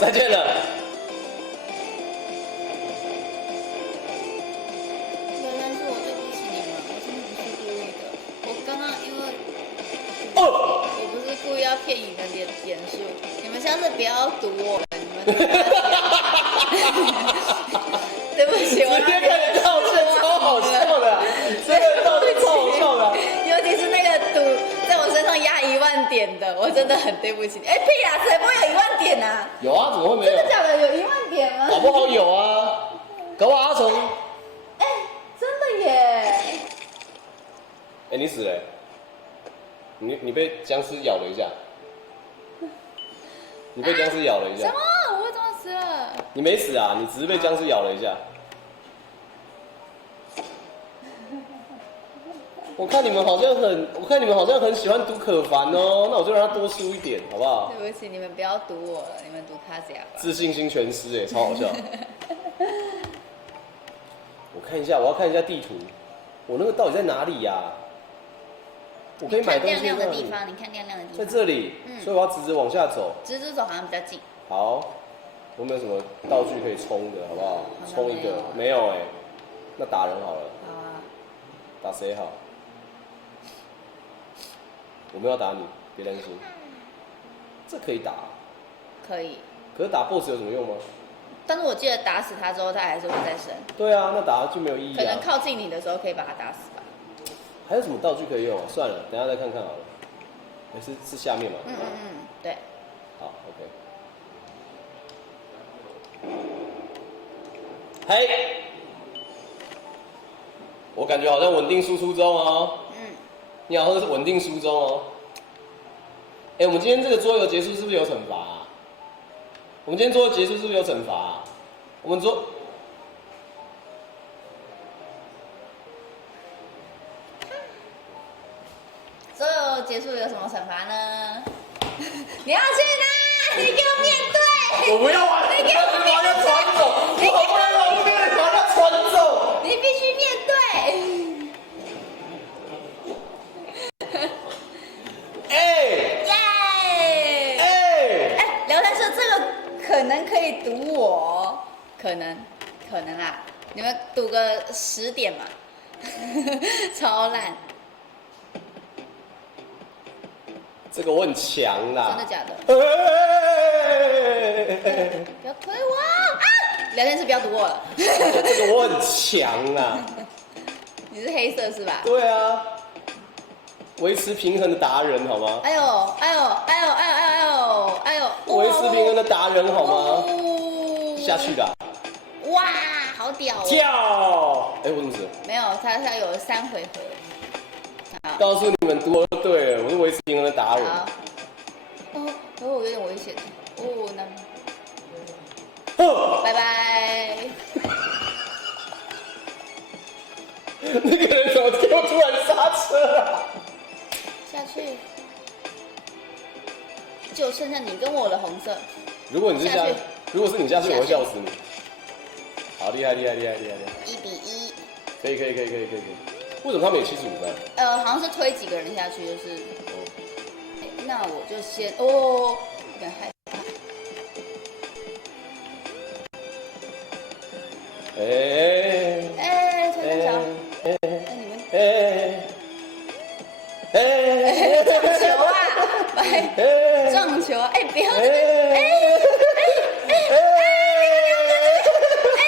再见了。原来是我对不起你们，我真的不是故意的。我刚刚因为，我不是故意要骗你们点数，你们下次不要赌我了，你们对不起，我直接开始道歉，超好笑的，这个道歉超好笑的。尤其是那个赌在我身上压1万点的，我真的很对不起你。屁啊，谁不会有1万点啊？有啊，怎么会没有？真的假的？有1万点吗？搞不好有啊，搞不好阿虫。真的耶！你死了。你被僵尸咬了一下。你被僵尸咬了一下。什么？我怎么死了？你没死啊，你只是被僵尸咬了一下。我看你们好像很喜欢赌可凡哦，那我就让他多输一点，好不好？对不起，你们不要赌我了，你们赌卡西亚吧。自信心全失，超好笑。我要看一下地图，我那个到底在哪里呀？我可以买东西。亮亮的地方，你看亮亮的地方。在这里，所以我要直直往下走。直直走好像比较近。好，有没有什么道具可以冲的，好不好？冲一个，没有那打人好了。好啊。打谁好？我没有打你，别担心。这可以打。可以。可是打 BOSS 有什么用吗？但是我记得打死他之后，他还是会再生。对啊，那打下去没有意义啊。可能靠近你的时候可以把他打死吧。还有什么道具可以用啊？算了，等一下再看看好了。是下面嘛？对。好 ，OK。嘿，我感觉好像稳定输出中哦。你好像是稳定输中哦。我们今天这个桌游结束是不是有惩罚啊？我们今天桌游结束是不是有惩罚啊？我们桌游结束有什么惩罚呢？你要去哪？你给我面对！我不要玩，你给我把它传走，我好不容易把这边把它传走。你必须面对！哎耶！哎，聊天社这个可能可以赌我，可能啦，你们赌个10点嘛，超烂，这个我很强啦。真的假的？哎不要推我啊！聊天室不要赌我了，这个我很强啦。你是黑色是吧？对啊，维持平衡的达人好吗？哎呦哎呦哎呦哎呦哎呦哎呦！维持平衡的达人好吗？哦下去啦，哇，好屌哦！跳！哎，我怎么死了？没有，他有3回合。好，告诉你们，读都对了，我是维持平衡的达人。好。哦，有点危险。哦，那哼，拜拜。那个人怎么给我突然刹车啊？下去，就剩下你跟我的红色。如果你是下去如果是你下去，我会笑死你。好厉害厉害厉害厉害厉害！ 1-1。可以可以可以可以可以可以。为什么他们有75分？好像是推几个人下去，就是。哦，那我就先有点害怕。推脚。你们。撞球啊！撞球啊！不要！你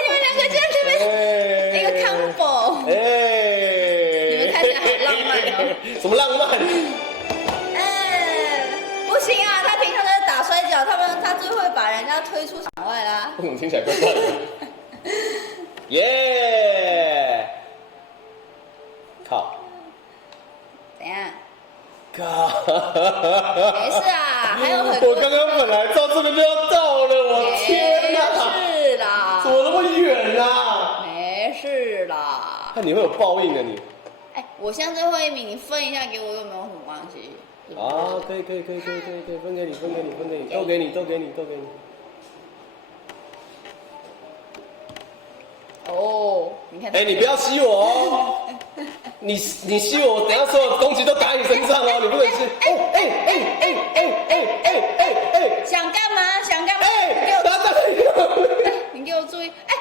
们两个这样子一个 combo。你们看起来好浪漫哦。什么浪漫？不行啊！他平常都是打摔跤，他最会把人家推出场外啦。为什么听起来怪怪的？耶！靠！怎样？靠！没事啊，还有很多。我刚刚本来到这边就要到了，我天哪！没事啦，怎么那么远啊？没事啦。看你会有报应的你。我现在最后一名，你分一下给我又没有什么关系。啊，可以，分给你，都给你。哦，你看。你不要吸我哦！你吸我，等下所有攻击都打你身上哦，你不能吸。想干嘛？你给我注意！那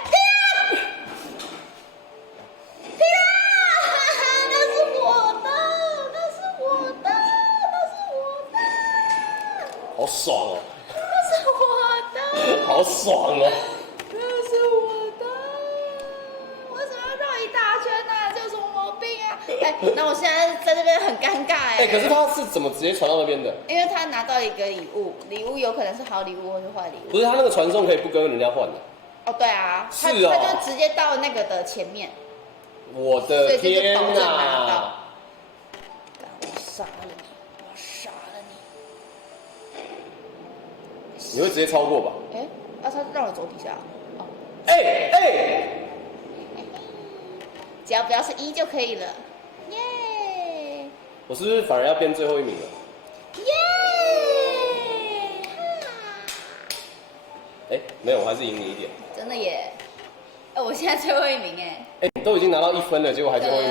是我的，好爽哦！那是我的。好爽哦！那是我的，为什么要绕一大圈呢？这有什么毛病啊？那我现在在这边很尴尬可是他是怎么直接传到那边的？因为他拿到一个礼物，礼物有可能是好礼物或是坏礼物。不是，他那个传送可以不跟人家换的。哦，对啊，他是哦他就直接到那个的前面，我的天所以这就保证拿哪！到。我杀了你！你会直接超过吧？他让我走底下。哦，只要不要是1就可以了。耶！我是不是反而要变最后一名了？耶！没有，我还是赢你一点。真的耶！我现在最后一名你都已经拿到1分了，结果还最后一名。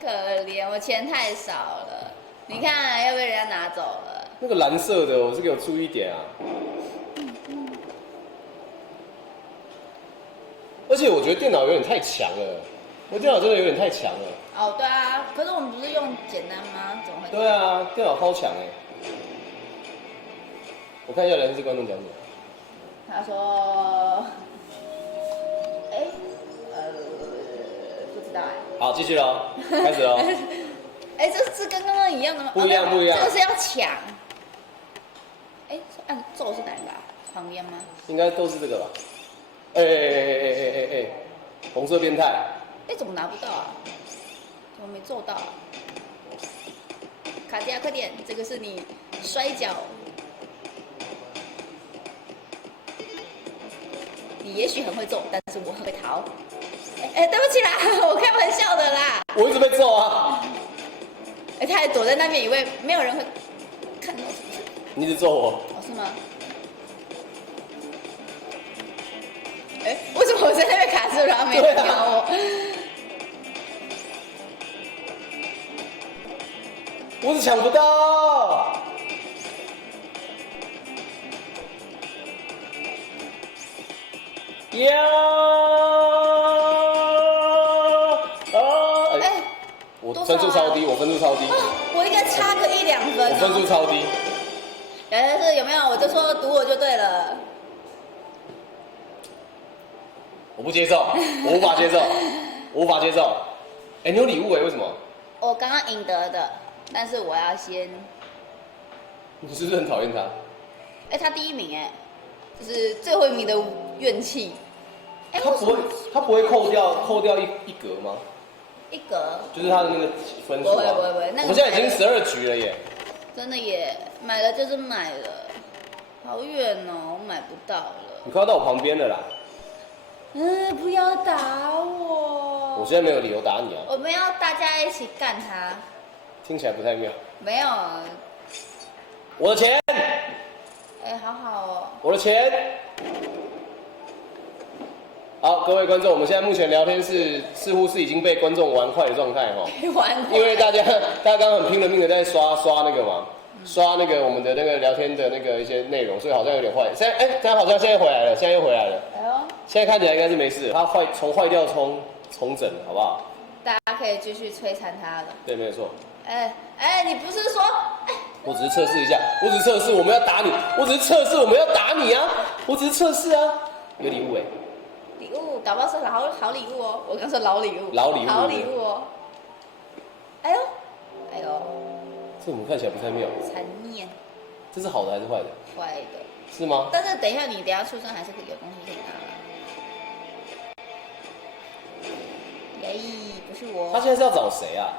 可怜，我钱太少了。你看，要被人家拿走了。那个蓝色的，我是给我注意一点啊。而且我觉得电脑有点太强了，我电脑真的有点太强了。哦，对啊，可是我们不是用简单吗？怎么会？对啊，电脑超强我看一下人事观众讲什么。他说，不知道好，继续喽，开始喽。这是跟刚刚一样的吗？不一样不一样这个是要抢。按咒是哪个啊？旁边吗？应该都是这个吧？红色变态。怎么拿不到啊？怎么没揍到啊？卡地亚，快点，这个是你摔跤。你也许很会揍，但是我很会逃。对不起啦，我开玩笑的啦。我一直被揍啊！他还躲在那边，以为没有人会看到，是不是？你一直揍我。哦，是吗？哎，为什么我在那边卡住，然后没人鸟我？我是抢不到。呀！哎，我分数超低，我分数超低，我应该差个1、2分。我分数超低。但是有没有？我就说赌我就对了。我不接受，我无法接受，我无法接受。哎，你有礼物哎？为什么？我刚刚赢得的，但是我要先。你是不是很讨厌他？哎，他第1名哎，就是最后1名的怨气。哎，他不会扣掉一格吗？一格。就是他的那个分数啊。不会，那个我们现在已经12局了耶。真的耶，买了就是买了，好远哦，我买不到了。你快要到我旁边了啦。不要打我！我现在没有理由打你啊。我们要大家一起干他。听起来不太妙。没有。我的钱。哎，好好哦。我的钱。好，各位观众，我们现在目前聊天室似乎是已经被观众玩坏的状态哈。玩坏。因为大家刚刚很拼了命的在刷那个嘛，刷那个我们的那个聊天的那个一些内容，所以好像有点坏。现在他好像现在回来了，现在又回来了。哎呦。现在看起来应该是没事，他从坏掉重整，好不好？大家可以继续摧残他了。对，没有错。哎，你不是说？我只是测试一下，我只是测试我们要打你，我只是测试我们要打你啊，我只是测试啊。有礼物哎。礼物，搞不好是好礼物哦。我刚说老礼物。老礼物。好礼物哦。哎呦。这怎么看起来不太妙？残念。这是好的还是坏的？坏的。是吗？但是等一下你出生还是有东西可以拿。耶，不是我。他现在是要找谁啊？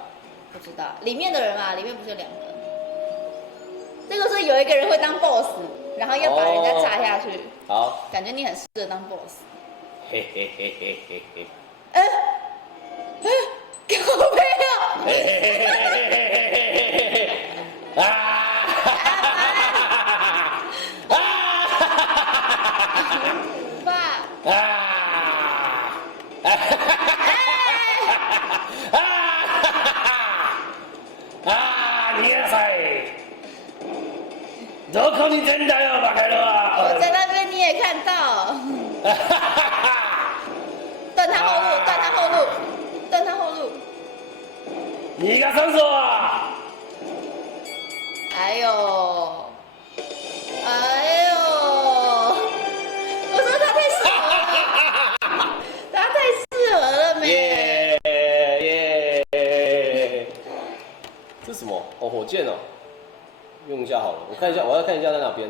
不知道，里面的人嘛，里面不是有2个？这个是有一个人会当 boss， 然后要把人家炸下去。好。感觉你很适合当 boss。嘿嘿嘿嘿嘿嘿。靠背啊！嘿嘿嘿嘿嘿嘿嘿啊！爸。你也在？どこにいるんだよ、バカ野郎！我在那边你也看到。断他后路，断他后路，断他后路。逃がさんぞ！哎呦！我说他太适合了，他太适合了没？耶！这是什么？哦，火箭哦，用一下好了。我看一下，我要看一下在哪边。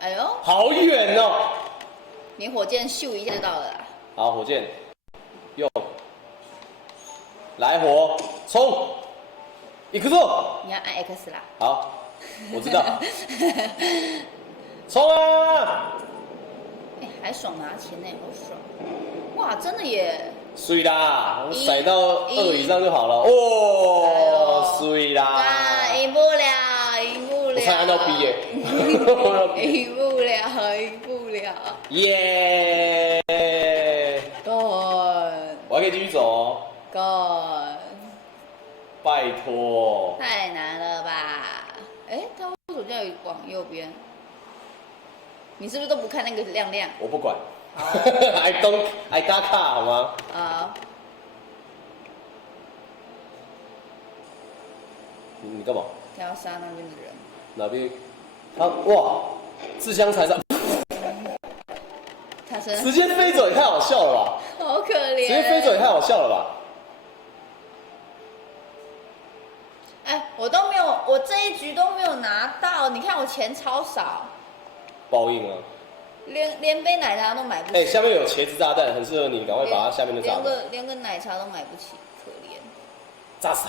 哎呦！好远哦！你火箭咻一下就到了啦。好，火箭用，来火冲，行くぞ！你要按 X 啦。好，我知道。冲啊！哎，还爽拿钱呢，好爽！哇，真的耶！水啦，我甩到2以上就好了。哦，水啦！啊，赢不了，赢不了！我才按到 B 耶。赢不了，赢不了！耶！干！我还可以继续走哦。干！拜托。太难了吧？哎，他为什么叫往右边？你是不是都不看那个亮亮？我不管。好I got car 好吗？你干嘛？要杀那边的人。哪边？他哇，自相残杀。他是直接飞走也太好笑了吧！好可怜。直接飞走也太好笑了吧！哎，我都没有，我这一局都没有拿到。你看我钱超少，报应啊！连杯奶茶都买不起。哎，下面有茄子炸弹，很适合你，赶快把它下面的炸了。连个奶茶都买不起，可怜。炸死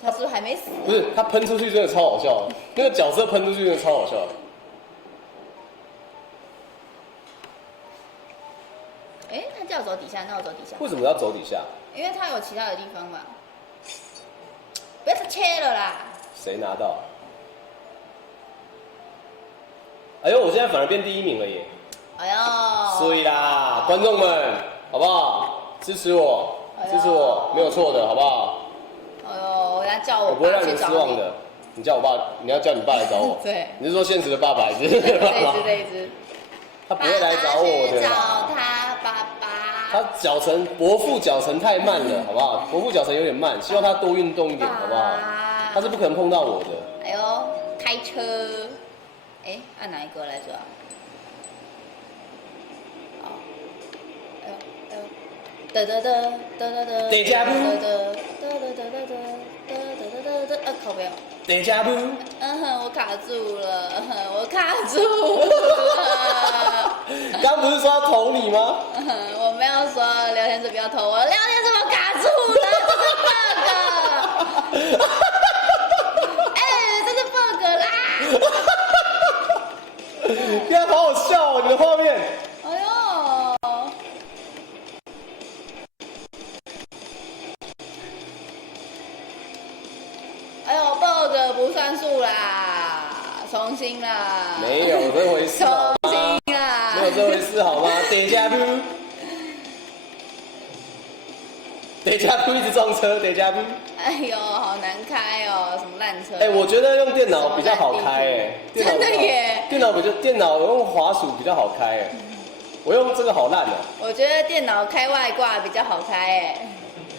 他！他是不是还没死？不是，他喷出去真的超好笑的，那个角色喷出去真的超好笑的。哎，他叫我走底下，那我走底下。为什么要走底下？因为他有其他的地方吧。不要再切了啦！谁拿到？哎呦，我现在反而变第1名了耶！哎呦，所以啦，观众们，好不好？支持我，哎呦支持我，没有错的，好不好？哎呦，我要叫我我不会让你爸去找你。失望的。你叫我爸，你要叫你爸来找我。对，你是说现实的爸爸还是这一爸爸只，？这一只。他不会来找我的找啦。他爸爸。他伯父脚程太慢了，好不好？伯父脚程有点慢，希望他多运动一点，好不好？他是不可能碰到我的。哎呦，开车。哎，按哪一个来着啊？好。哎呦哎呦。得得得得得得。得加布。得得得得得得得得得。靠边。等加布。我卡住了，我卡住了。刚不是说要投你吗？我没有说聊天室不要投我，聊天室我卡住了，这是 bug。哎，这是 bug 啦。你看好好笑哦，你的画面。哎呦。哎呦 ，bug 不算数啦，重新啦。没有这回事好重吗？新啦。没有这回事好吗？等加布。等加布一直撞车，等加布。哎呦，好难开哦，什么烂车？哎，我觉得用电脑比较好开哎，真的耶。电脑用滑鼠比较好开哎，我用这个好烂哦。我觉得电脑开外挂比较好开哎。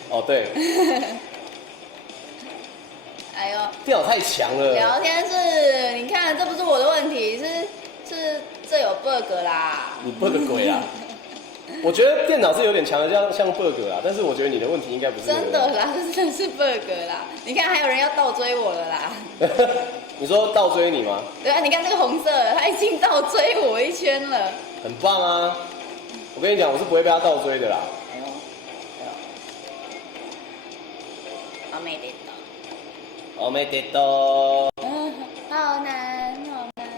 哦对。哎呦，电脑太强了。聊天室，你看这不是我的问题，是这有 bug 啦。你 bug 鬼啊！我觉得电脑是有点强的，像 bug 啦，但是我觉得你的问题应该不是那个。真的啦，这真的是 bug 啦！你看还有人要倒追我了啦。你说倒追你吗？对啊，你看这个红色，他已经倒追我一圈了。很棒啊！我跟你讲，我是不会被他倒追的啦。哎呦，哎呦，我没得到。我没得到，好难，好难。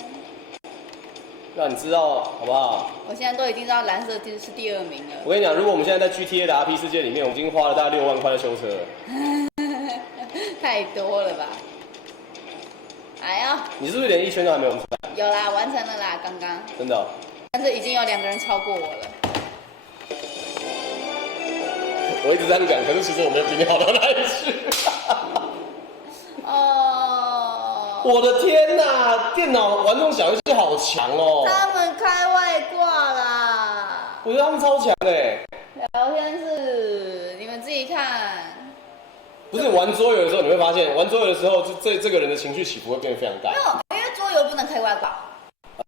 让你知道好不好？我现在都已经知道蓝色是第2名了。我跟你讲，如果我们现在在 GTA 的 RP 世界里面，我们已经花了大概6万块的修车了。太多了吧？哎呀，你是不是连1圈都还没有完成？有啦，完成了啦，刚刚。真的哦、但是已经有2个人超过我了。我一直这样讲，可是其实我没有比你好到哪里去。哦。我的天哪，电脑玩这种小游戏好强哦！他们开外挂啦。我觉得他们超强哎。聊天室，你们自己看。不是玩桌游的时候，你会发现玩桌游的时候，这个人的情绪起伏会变得非常大。没有，因为桌游不能开外挂。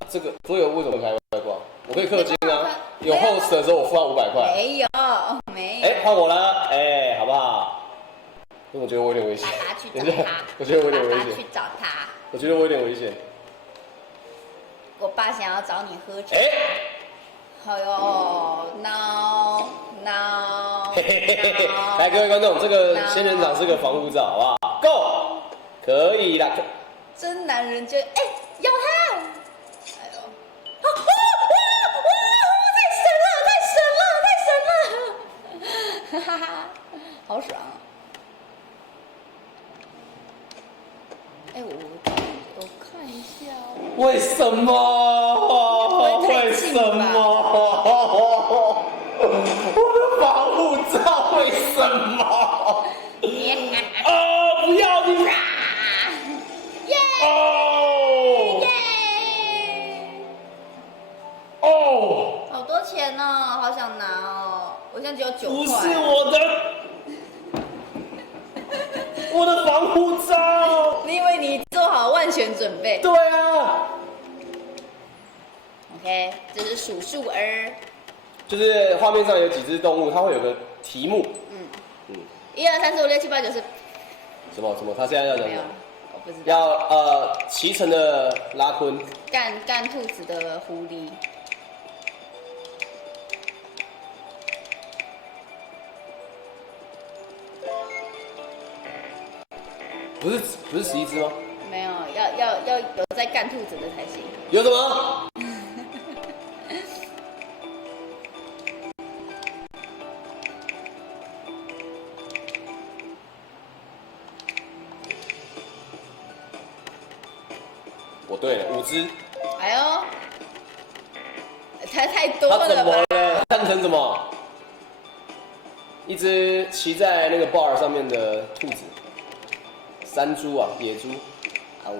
这个桌游为什么开外挂？我可以氪金啊，有没有 host 的时候我付他500块。没有，没有。哎，换我了，哎，好不好？因为我觉得我有点危险。爸爸去等一下找他。我觉得我有点危爸爸去险。找他。我觉得我有点危险。我爸想要找你喝茶。哎，哎呦 ，no no。嘿嘿嘿嘿，来各位观众，这个仙人掌是个防护罩，好不好 ？Go， 可以啦。真男人就哎咬他。哎呦，啊哇哇哇！太神了，太神了，太神了！哈哈哈，好爽啊！哎，我看一下哦。为什么？为什么？我的防护罩为什么？哦，不要你！耶哦耶！哦，好多钱哦，好想拿哦！我现在只有9不块。是我的，我的防护罩。你以为你做好万全准备对啊， ？OK， 这是数数儿。就是画面上有几只动物，它会有个题目。1、2、3、4、5、6、7、8、9、10。什么？他现在要讲没有什么？，我不知道。要骑乘的拉昆。干兔子的狐狸。不是11只吗？没有，要有在干兔子的才行。有什么？我对了，5只。哎呦，太多它怎了吧？么了？看成什么？一只骑在那个 bar 上面的兔子，山猪啊，野猪。哦，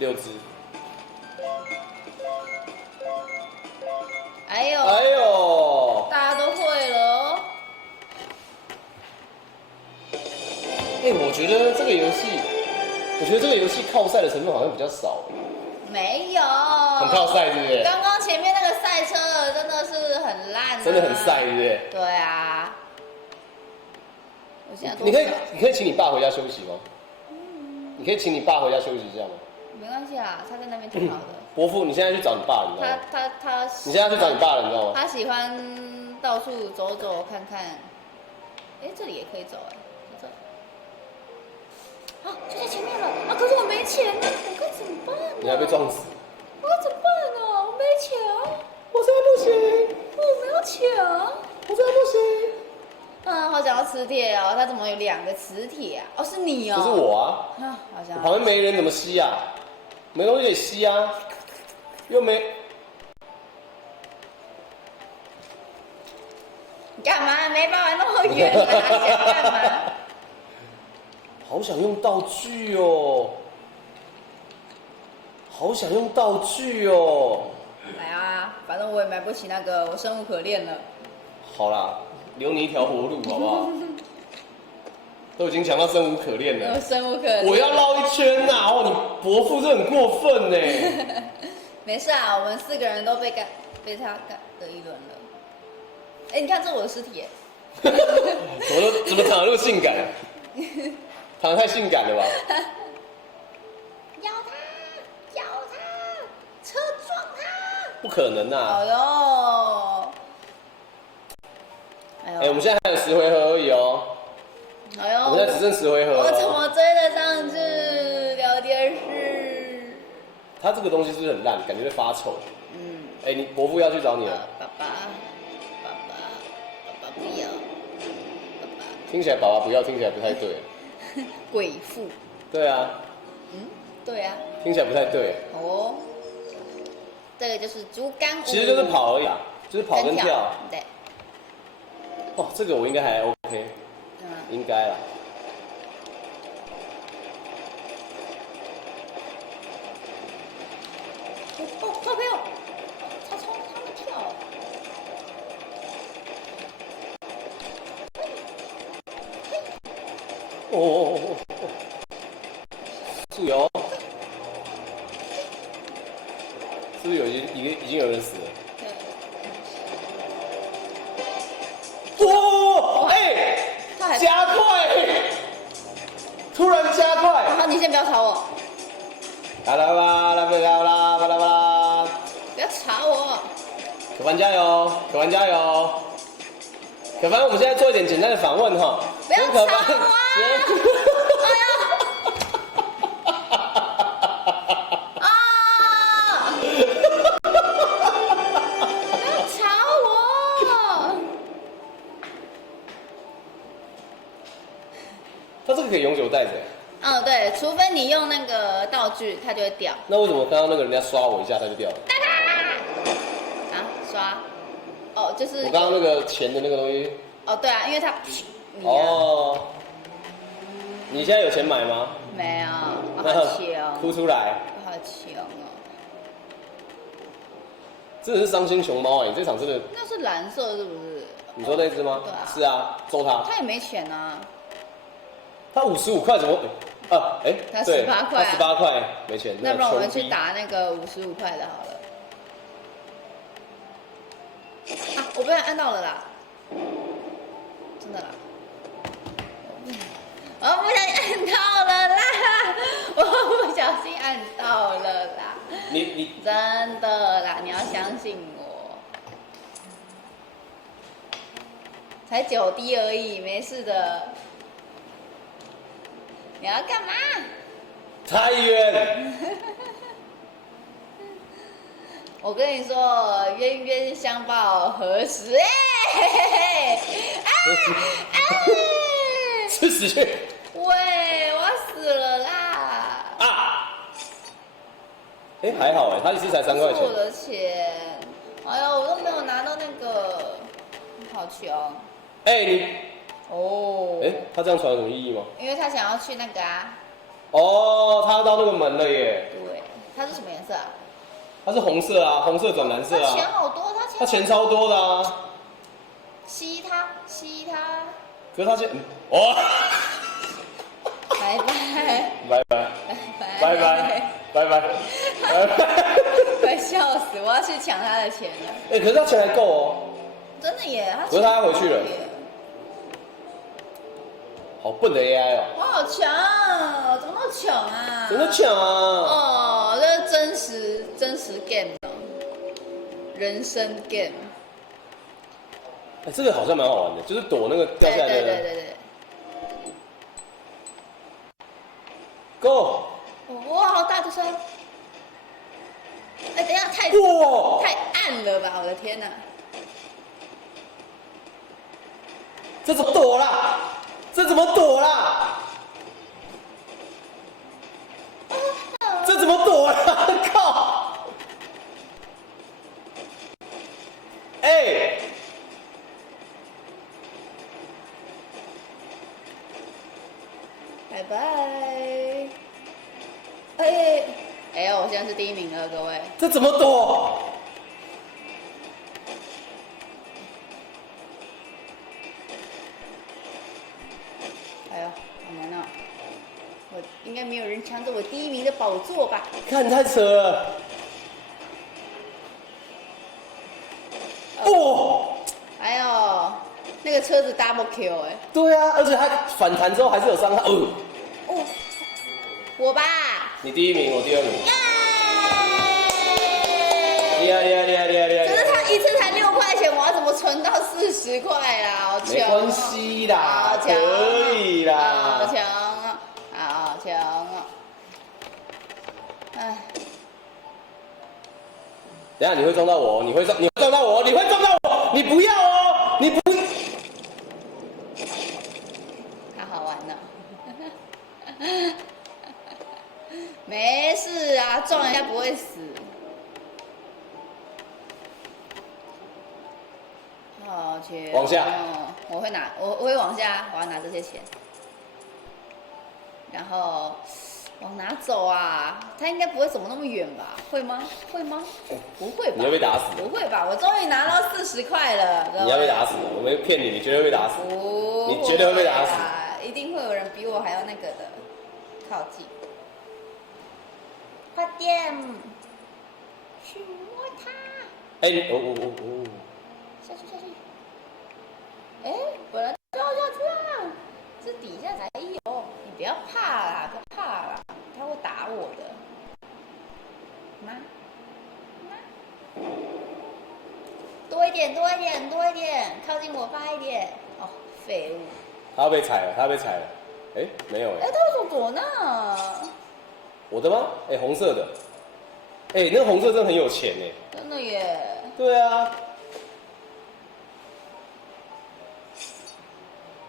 6只。哎呦，哎呦，大家都会了哦。我觉得这个游戏靠赛的成分好像比较少，没有，很靠赛，对不对？刚刚前面那个赛车真的是很烂、啊，真的很赛，对不对？对啊，我现在多你可以少，请你爸回家休息吗？你可以请你爸回家休息一下吗？没关系啊，他在那边挺好的。伯父，你现在去找你爸了，你知道吗？他，你现在去找你爸了，你知道吗？他喜欢到处走走看看。哎，这里也可以走哎，这。啊，就在前面了啊！可是我没钱啊，我该怎么办呢？你还被撞死，我该怎么办呢？我没钱啊，我真的不行，我没有钱啊。我真的不行。嗯，好想要磁铁哦，他怎么有2个磁铁啊？哦，是你哦。这是我啊，啊，好想要。旁边没人怎么吸啊？没东西可以吸啊，又没。你干嘛？没办法那么远啊，想干嘛？好想用道具哦，好想用道具哦。来啊，反正我也买不起那个，我生无可恋了。好啦，留你一条活路，好不好？都已经讲到生无可恋了，我生无可恋。我要绕一圈呐、哦，你伯父这很过分呢。没事啊，我们4个人都被他干了一轮了。哎，你看这我的尸体耶，怎么躺得那么性感？躺得太性感了吧？咬他，车撞他！不可能啊！哎呦，哎、我们现在还有10回合而已哦。哎呦，我们现在只剩10回合了、我怎么追得上去聊天室？它这个东西是不是很烂？感觉会发臭。嗯，哎、你伯父要去找你了。爸爸不要，爸听起来爸爸不要，听起来不太对。爸鬼父，对啊，对啊，听起来不太对。哦，这个就是竹竿舞，其实就是跑而已啊，就是跑跟跳。对，哦，这个我应该还 OK，应该啦。哦，小朋友，他从上面跳。哦，是有，是不是已经有人死了？哇，哎，他还加快，突然加快，好，你先不要吵我，来啦吧，来吧啦，巴拉巴拉，不要吵我。可凡加油，可凡加油，可凡，我们现在做一点简单的访问哈，不要可凡吵我啊！啊！不要吵我！他这个可以永久带着。哦，对，除非你用那个道具，它就会掉。那为什么刚刚那个人家刷我一下他就掉了？啊，刷。哦，就是我刚刚那个钱的那个东西。哦，对啊，因为它你啊哦，你现在有钱买吗？没有，我那好穷，哭出来，我好穷哦。真的是伤心熊猫哎！你这场真的，那是蓝色是不是？你说那只吗？对啊是啊，揍他。他也没钱啊。他55块怎么？啊，哎，他对18块啊他18块没钱。那不然我们去穷逼。打那个55块的好了。啊，我被按到了啦，真的啦。我不小心按到了啦，我不小心按到了啦，你真的啦，你要相信我。才9滴而已，没事的。你要干嘛？太远。我跟你说，冤冤相报何时？哎，哎，哎，是死去喂，我要死了啦！啊！哎，还好哎，他一次才3块钱是我。的钱，哎呦，我都没有拿到那个，好穷哎，你哦。哎，他这样传有什么意义吗？因为他想要去那个啊，哦，他要到那个门了耶。对，它是什么颜色啊？它是红色啊，红色转蓝色他钱啊。好多，他钱超多的啊。吸它，吸它，可是他哦，拜拜，拜拜拜拜拜拜拜拜。快笑死！我要去抢他的钱了。哎，可是他钱还够哦。真的耶，可是他要回去了钱耶好笨的 AI 哦。我好强啊！怎么那么穷啊？真的抢啊！哦，这是真实 game 哦，人生 game。哎，这个好像蛮好玩的，就是躲那个掉下来的。对。Go！哇，好大的车！哎，等一下，哇！太暗了吧！我的天哪！这怎么躲啦？这怎么躲啦？这怎么躲啦？靠！哎！拜拜。哎呦，我现在是第1名了，各位。这怎么躲？哎呦，好难啊！我应该没有人抢走我第1名的宝座吧？看太扯了！哦，哎呦，那个车子 double kill 哎。对啊，而且它反弹之后还是有伤害。哦，我吧。你第1名，我第2名。耶！厉害厉害厉害厉害厉害！可是他一次才6块钱，我要怎么存到40块啦？好穷、没关系啦，好穷可以啦。好穷啊！好穷啊！哎，等一下你会撞到我，你会撞到我，你会撞到我，你不要哦，你不。太好玩了。没事啊，撞人家不会死。好钱。往下。我会往下，我要拿这些钱。然后往哪走啊？他应该不会走那么远吧？会吗？会吗？不会吧？你要被打死。不会吧？我终于拿到40块了。你要被打死，我没骗你，你绝对会被打死。不，你绝对会被打死。一定会有人比我还要那个的，靠近。快点，去摸它。哎，下去。哎，本来掉下去了，这底下才有。你不要怕啦，他会打我的。妈，多一点，靠近我发一点。哦，废物。他要被踩了。哎，没有哎。哎，他为什么躲那？我的吗？哎，红色的。哎，那个红色真的很有钱哎。真的耶。对对啊。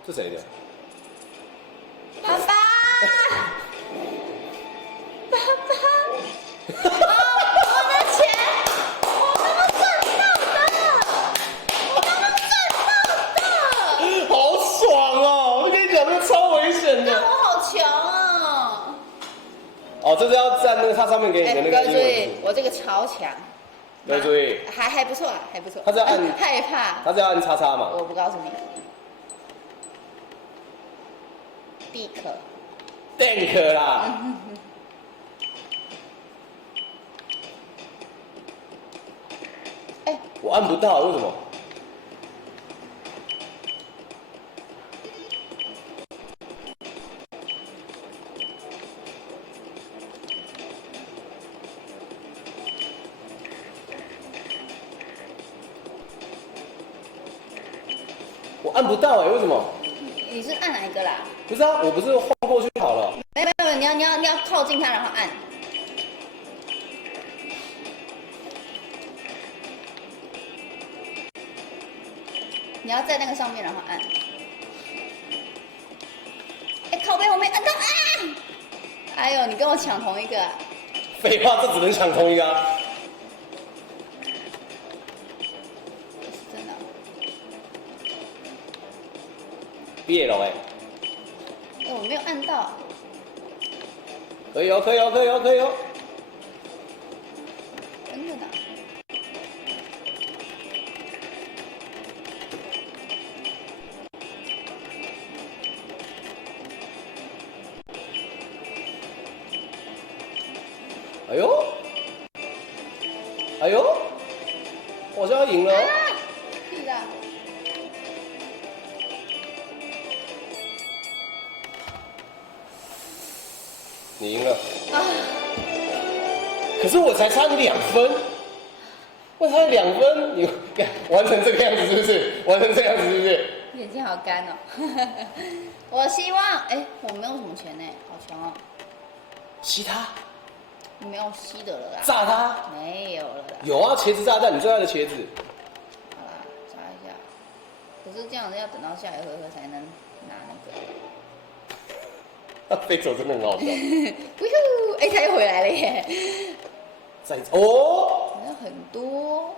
是谁的？爸爸，我的钱，我刚刚赚到的。好爽哦！我跟你讲，这个超危险的。但我好强啊！哦，这是要站那个它上面给你的那各位注个英文意，我这个超强。各位注意，还不错啦，还不错。他是要按害怕。它是要按叉叉嘛？我不告诉你。地可。Tank 啦。哎，我按不到，为什么？我按不到哎，为什么？你是按哪一个啦？不是啊，我不是晃过去就好了。没有，你要靠近它，然后按。你要在那个上面，然后按。贝，我没按到啊！哎呦，你跟我抢同一个、啊。废话，这只能抢同一个啊。真的。别了哎。哎，我没有按到。可以哦，可以哦，可以哦，可以哦。真的的。哎呦，哎呦，我好像要赢了哦。是的。你赢了。啊。可是我才差你2分，我差你2分，你完成这个样子是不是？完成这样子是不是？眼睛好干哦。我希望，哎，我没有什么钱呢，好穷哦。吸他，没有吸的了啦。炸他，没有了啦。有啊，茄子炸弹，你最爱的茄子。好啦，炸一下。可是这样子要等到下一回合才能拿那个。他飞走真的很好笑。呜呼！哎，他又回来了耶。再一次哦，好像很多。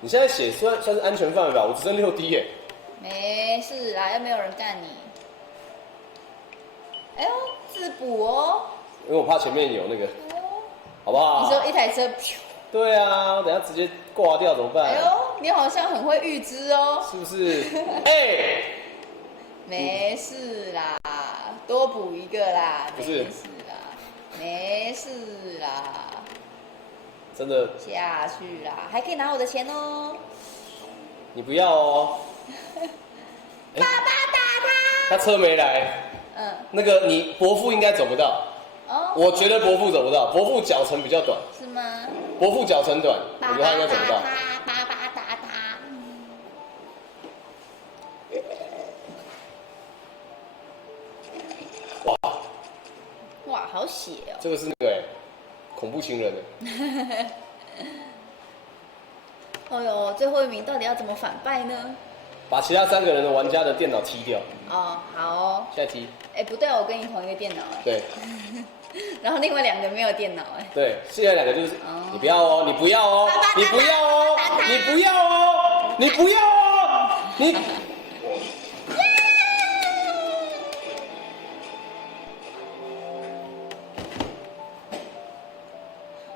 你现在血算是安全范围吧？我只剩6滴耶。没事啦，又没有人干你。哎呦，自补哦。因为我怕前面有那个，哎呦，好不好？你说一台车，对啊，等下直接挂掉怎么办？哎呦，你好像很会预知哦。是不是？哎，没事啦，多补一个啦。不是没事啦，没事啦。真的，下去啦，还可以拿我的钱哦。你不要哦。爸爸打他车没来，他。那个你伯父应该走不到。哦。我觉得伯父走不到，伯父脚程比较短，是吗？伯父脚程短，我觉得他应该走不到。爸爸打他。哇，哇，好血哦。这个是那个恐怖情人哎。哎呦，最后一名到底要怎么反败呢？把其他3个人的玩家的电脑踢掉，哦，好哦。现在踢。哎，不对，我跟你同一个电脑哎。对然后另外2个没有电脑哎。对，现在2个就是哦你不要哦，你不要哦，你不要哦，你不要哦，你不要哦，你。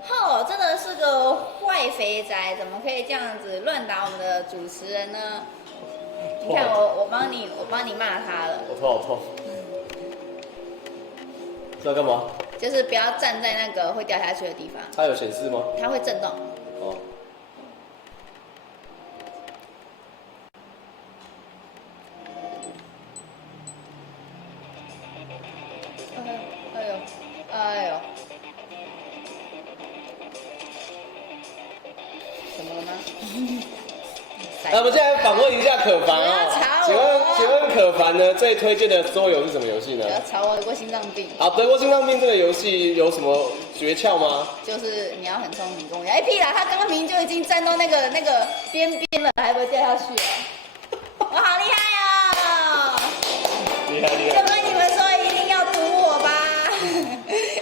吼，真的是个坏肥宅，怎么可以这样子乱打我们的主持人呢？你看我帮你骂他了。我头好痛。这要干嘛？就是不要站在那个会掉下去的地方，它有显示吗？它会震动。哦。哎呦，哎呦，怎么了吗？那我们现在访问一下可凡不要吵请我问可凡呢最推荐的桌游是什么游戏呢不？要吵我，得过心脏病。好，德国心脏病这个游戏有什么诀窍吗？就是你要很聪明，跟我一样。哎屁啦，他刚刚明明就已经站到那个边边了，还不会掉下去啊？我好厉害哦！厉害厉就跟你们说，一定要赌我吧。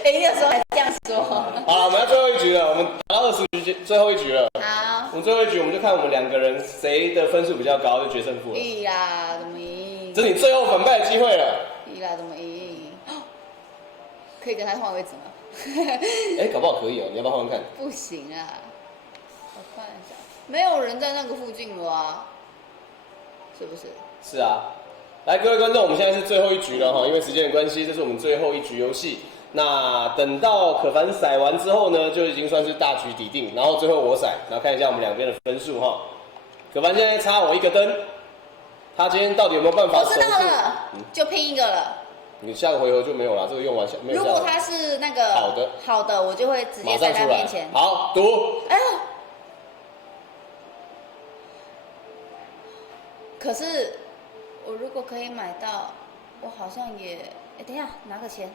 哎，那时候还这样说。好了，我们要最后一局了，我们打到20局，最后一局了。好。我们最后一局，我们就看我们2个人谁的分数比较高，就决胜负了。屁啦，怎么赢？这是你最后反败的机会了。屁啦，怎么赢？可以跟他换位置吗？哎，搞不好可以哦，你要不要换换看？不行啊，我看一下，没有人在那个附近了啊，是不是？是啊。来，各位观众，我们现在是最后一局了哈，因为时间的关系，这是我们最后一局游戏。那等到可凡骰完之后呢，就已经算是大局底定，然后最后我骰，然后看一下我们2边的分数哈。可凡现在差我1个灯，他今天到底有没有办法我知守住？道了，就拼一个了。你下个回合就没有了，这个用完没有下个。如果他是那个好的，我就会直接在他面前。好，赌。哎呦！可是我如果可以买到，我好像也……哎，等一下，拿个钱，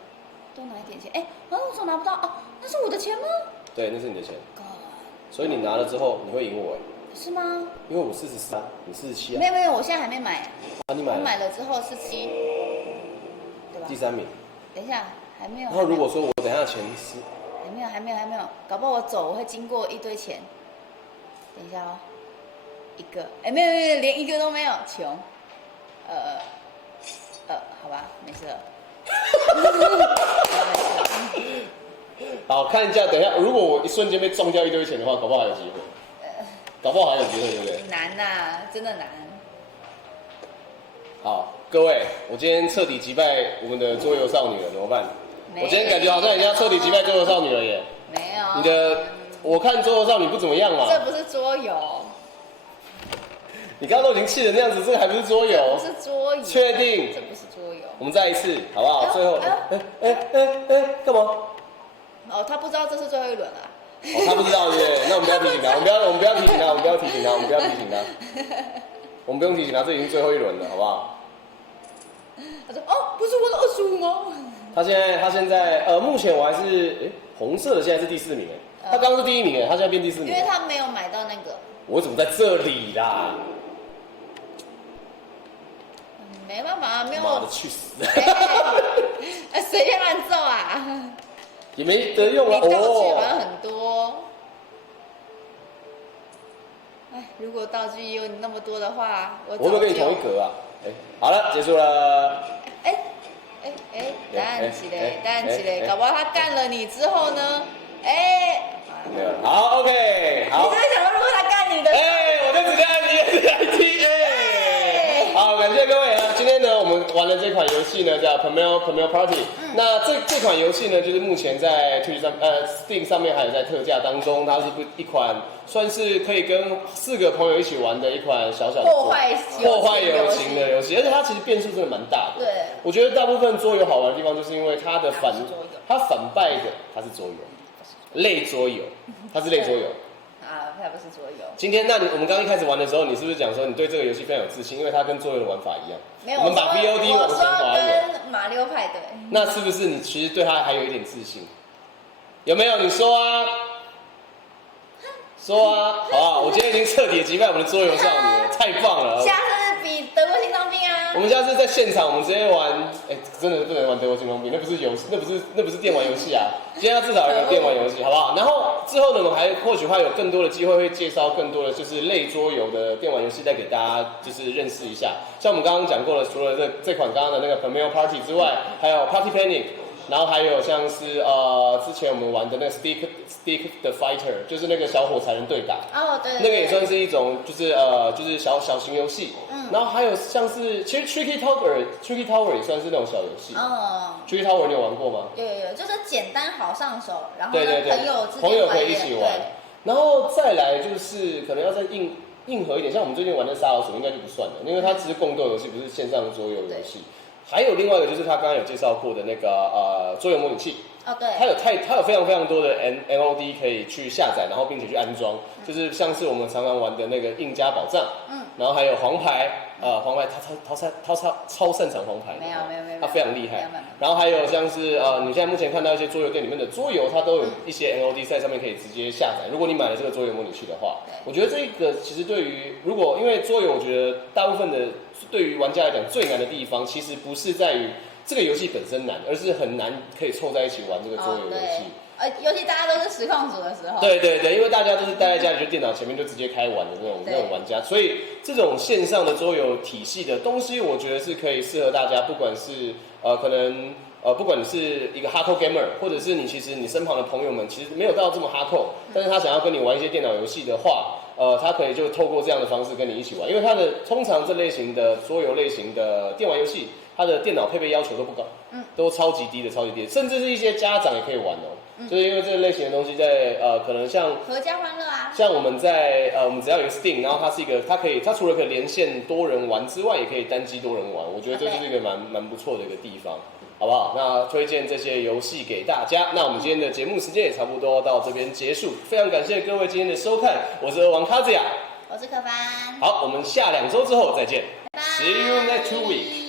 多拿一点钱。哎，啊，我怎么拿不到？哦，那是我的钱吗？对，那是你的钱。 God，所以你拿了之后，你会赢我哎。是吗？因为我44啊，你47啊。没有没有，我现在还没买。啊，你买了？我买了之后是7，对吧？第3名。等一下，还没有。然后如果说我等一下前10，还没有，搞不好我走我会经过一堆钱。等一下哦，一个，没有，连一个都没有，穷。好吧，没事了。好，看一下，等一下，如果我一瞬间被中掉一堆钱的话，搞不好还有机会。搞不好还有机会，对不对？难呐，真的难。好，各位，我今天彻底击败我们的桌游少女了，怎么办？我今天感觉好像人家彻底击败桌游少女了耶。没有。你的，我看桌游少女不怎么样嘛。这不是桌游。你刚刚都已经气成那样子，这个还不是桌游？这不是桌游。确定？这不是桌游。我们再一次，好不好？最后，干嘛？哦，他不知道这是最后一轮啊。哦，他不知道对不对？那我们不要提醒他，我们不要提醒他，我们不要提醒他，我们不要提醒他，我们不用提醒他，这已经最后一轮了，好不好？他说：“哦，不是我的25吗？”他现在目前我还是红色的现在是第4名哎，他刚刚是第1名哎，他现在变第4名。因为他没有买到那个。我怎么在这里啦？没办法，没有。妈的，去死！随便乱揍啊！也没得用啊。道具好像很多。哎，如果道具有那么多的话，我会不会跟你同一格啊？好了，结束了。单起来，搞不好他干了你之后呢？没有，好 ，OK， 好。你是在想说，如果他干你的？我就直接按你好，感谢各位啊！今天呢，我们玩的这款游戏呢叫 Pomelo Party。那这款游戏呢，就是目前在 Steam 上面还有在特价当中，它是一款算是可以跟4个朋友一起玩的一款小小的破坏友情的游戏，而且它其实变数真的蛮大的。对，我觉得大部分桌游好玩的地方，就是因为它反败的，它是桌游，类桌游，它是类桌游。它不是桌游。今天，那我们刚一开始玩的时候，你是不是讲说你对这个游戏非常有自信，因为它跟桌游的玩法一样？没有，我们把 VOD 往前滑一点。跟马里奥派对。那是不是你其实对它还有一点自信？有没有？你说啊，说啊，好不好？我今天已经彻底击败我们的桌游少女了，太棒了！下次比德国心脏病啊！我们下次在现场，我们直接玩，真的不能玩德国心脏病，那不是游戏，那不是电玩游戏啊！今天要至少有个电玩游戏，好不好？然后之后呢，我们还或许会有更多的机会，会介绍更多的就是类桌游的电玩游戏，带给大家就是认识一下。像我们刚刚讲过了，除了这款刚刚的那个 Pomelo Party 之外，还有 Party Panic。然后还有像是之前我们玩的那个 Stick the Fighter， 就是那个小火柴人对打。哦，对。那个也算是一种就是小型游戏。然后还有像是其实 Tricky Tower 也算是那种小游戏。Tricky Tower 你有玩过吗？有，就是简单好上手，然后对朋友可以一起玩。然后再来就是可能要再硬核一点，像我们最近玩的沙老鼠应该就不算了，因为它只是共斗游戏，不是线上桌游游戏。还有另外一个就是他刚刚有介绍过的那个桌游模拟器。对。它有非常非常多的 NOD 可以去下载，然后并且去安装，就是像是我们常常玩的那个硬加宝藏。然后还有黄牌，黄牌他超擅长黄牌的。没有。他非常厉害。然后还有像是你现在目前看到一些桌游店里面的桌游，它都有一些 NOD 在上面可以直接下载。如果你买了这个桌游模拟器的话，我觉得这个其实对于因为桌游，我觉得大部分的对于玩家来讲最难的地方，其实不是在于这个游戏本身难，而是很难可以凑在一起玩这个桌游游戏。尤其大家都是实况组的时候。对，因为大家都是待在家里，就电脑前面就直接开玩的那种玩家，所以这种线上的桌游体系的东西，我觉得是可以适合大家，不管是可能不管你是一个 hardcore gamer， 或者是其实你身旁的朋友们其实没有到这么 hardcore， 但是他想要跟你玩一些电脑游戏的话，他可以就透过这样的方式跟你一起玩，因为通常这类型的桌游类型的电玩游戏，它的电脑配备要求都不高，都超级低的，甚至是一些家长也可以玩哦。就是因为这类型的东西在可能像合家欢乐啊，像我们我们只要有 Steam， 然后它除了可以连线多人玩之外，也可以单机多人玩，我觉得这是一个蛮不错的一个地方，好不好？那推荐这些游戏给大家。那我们今天的节目时间也差不多到这边结束，非常感谢各位今天的收看，我是王卡子雅，我是可凡，好，我们下2周之后再见，拜拜 See you next week。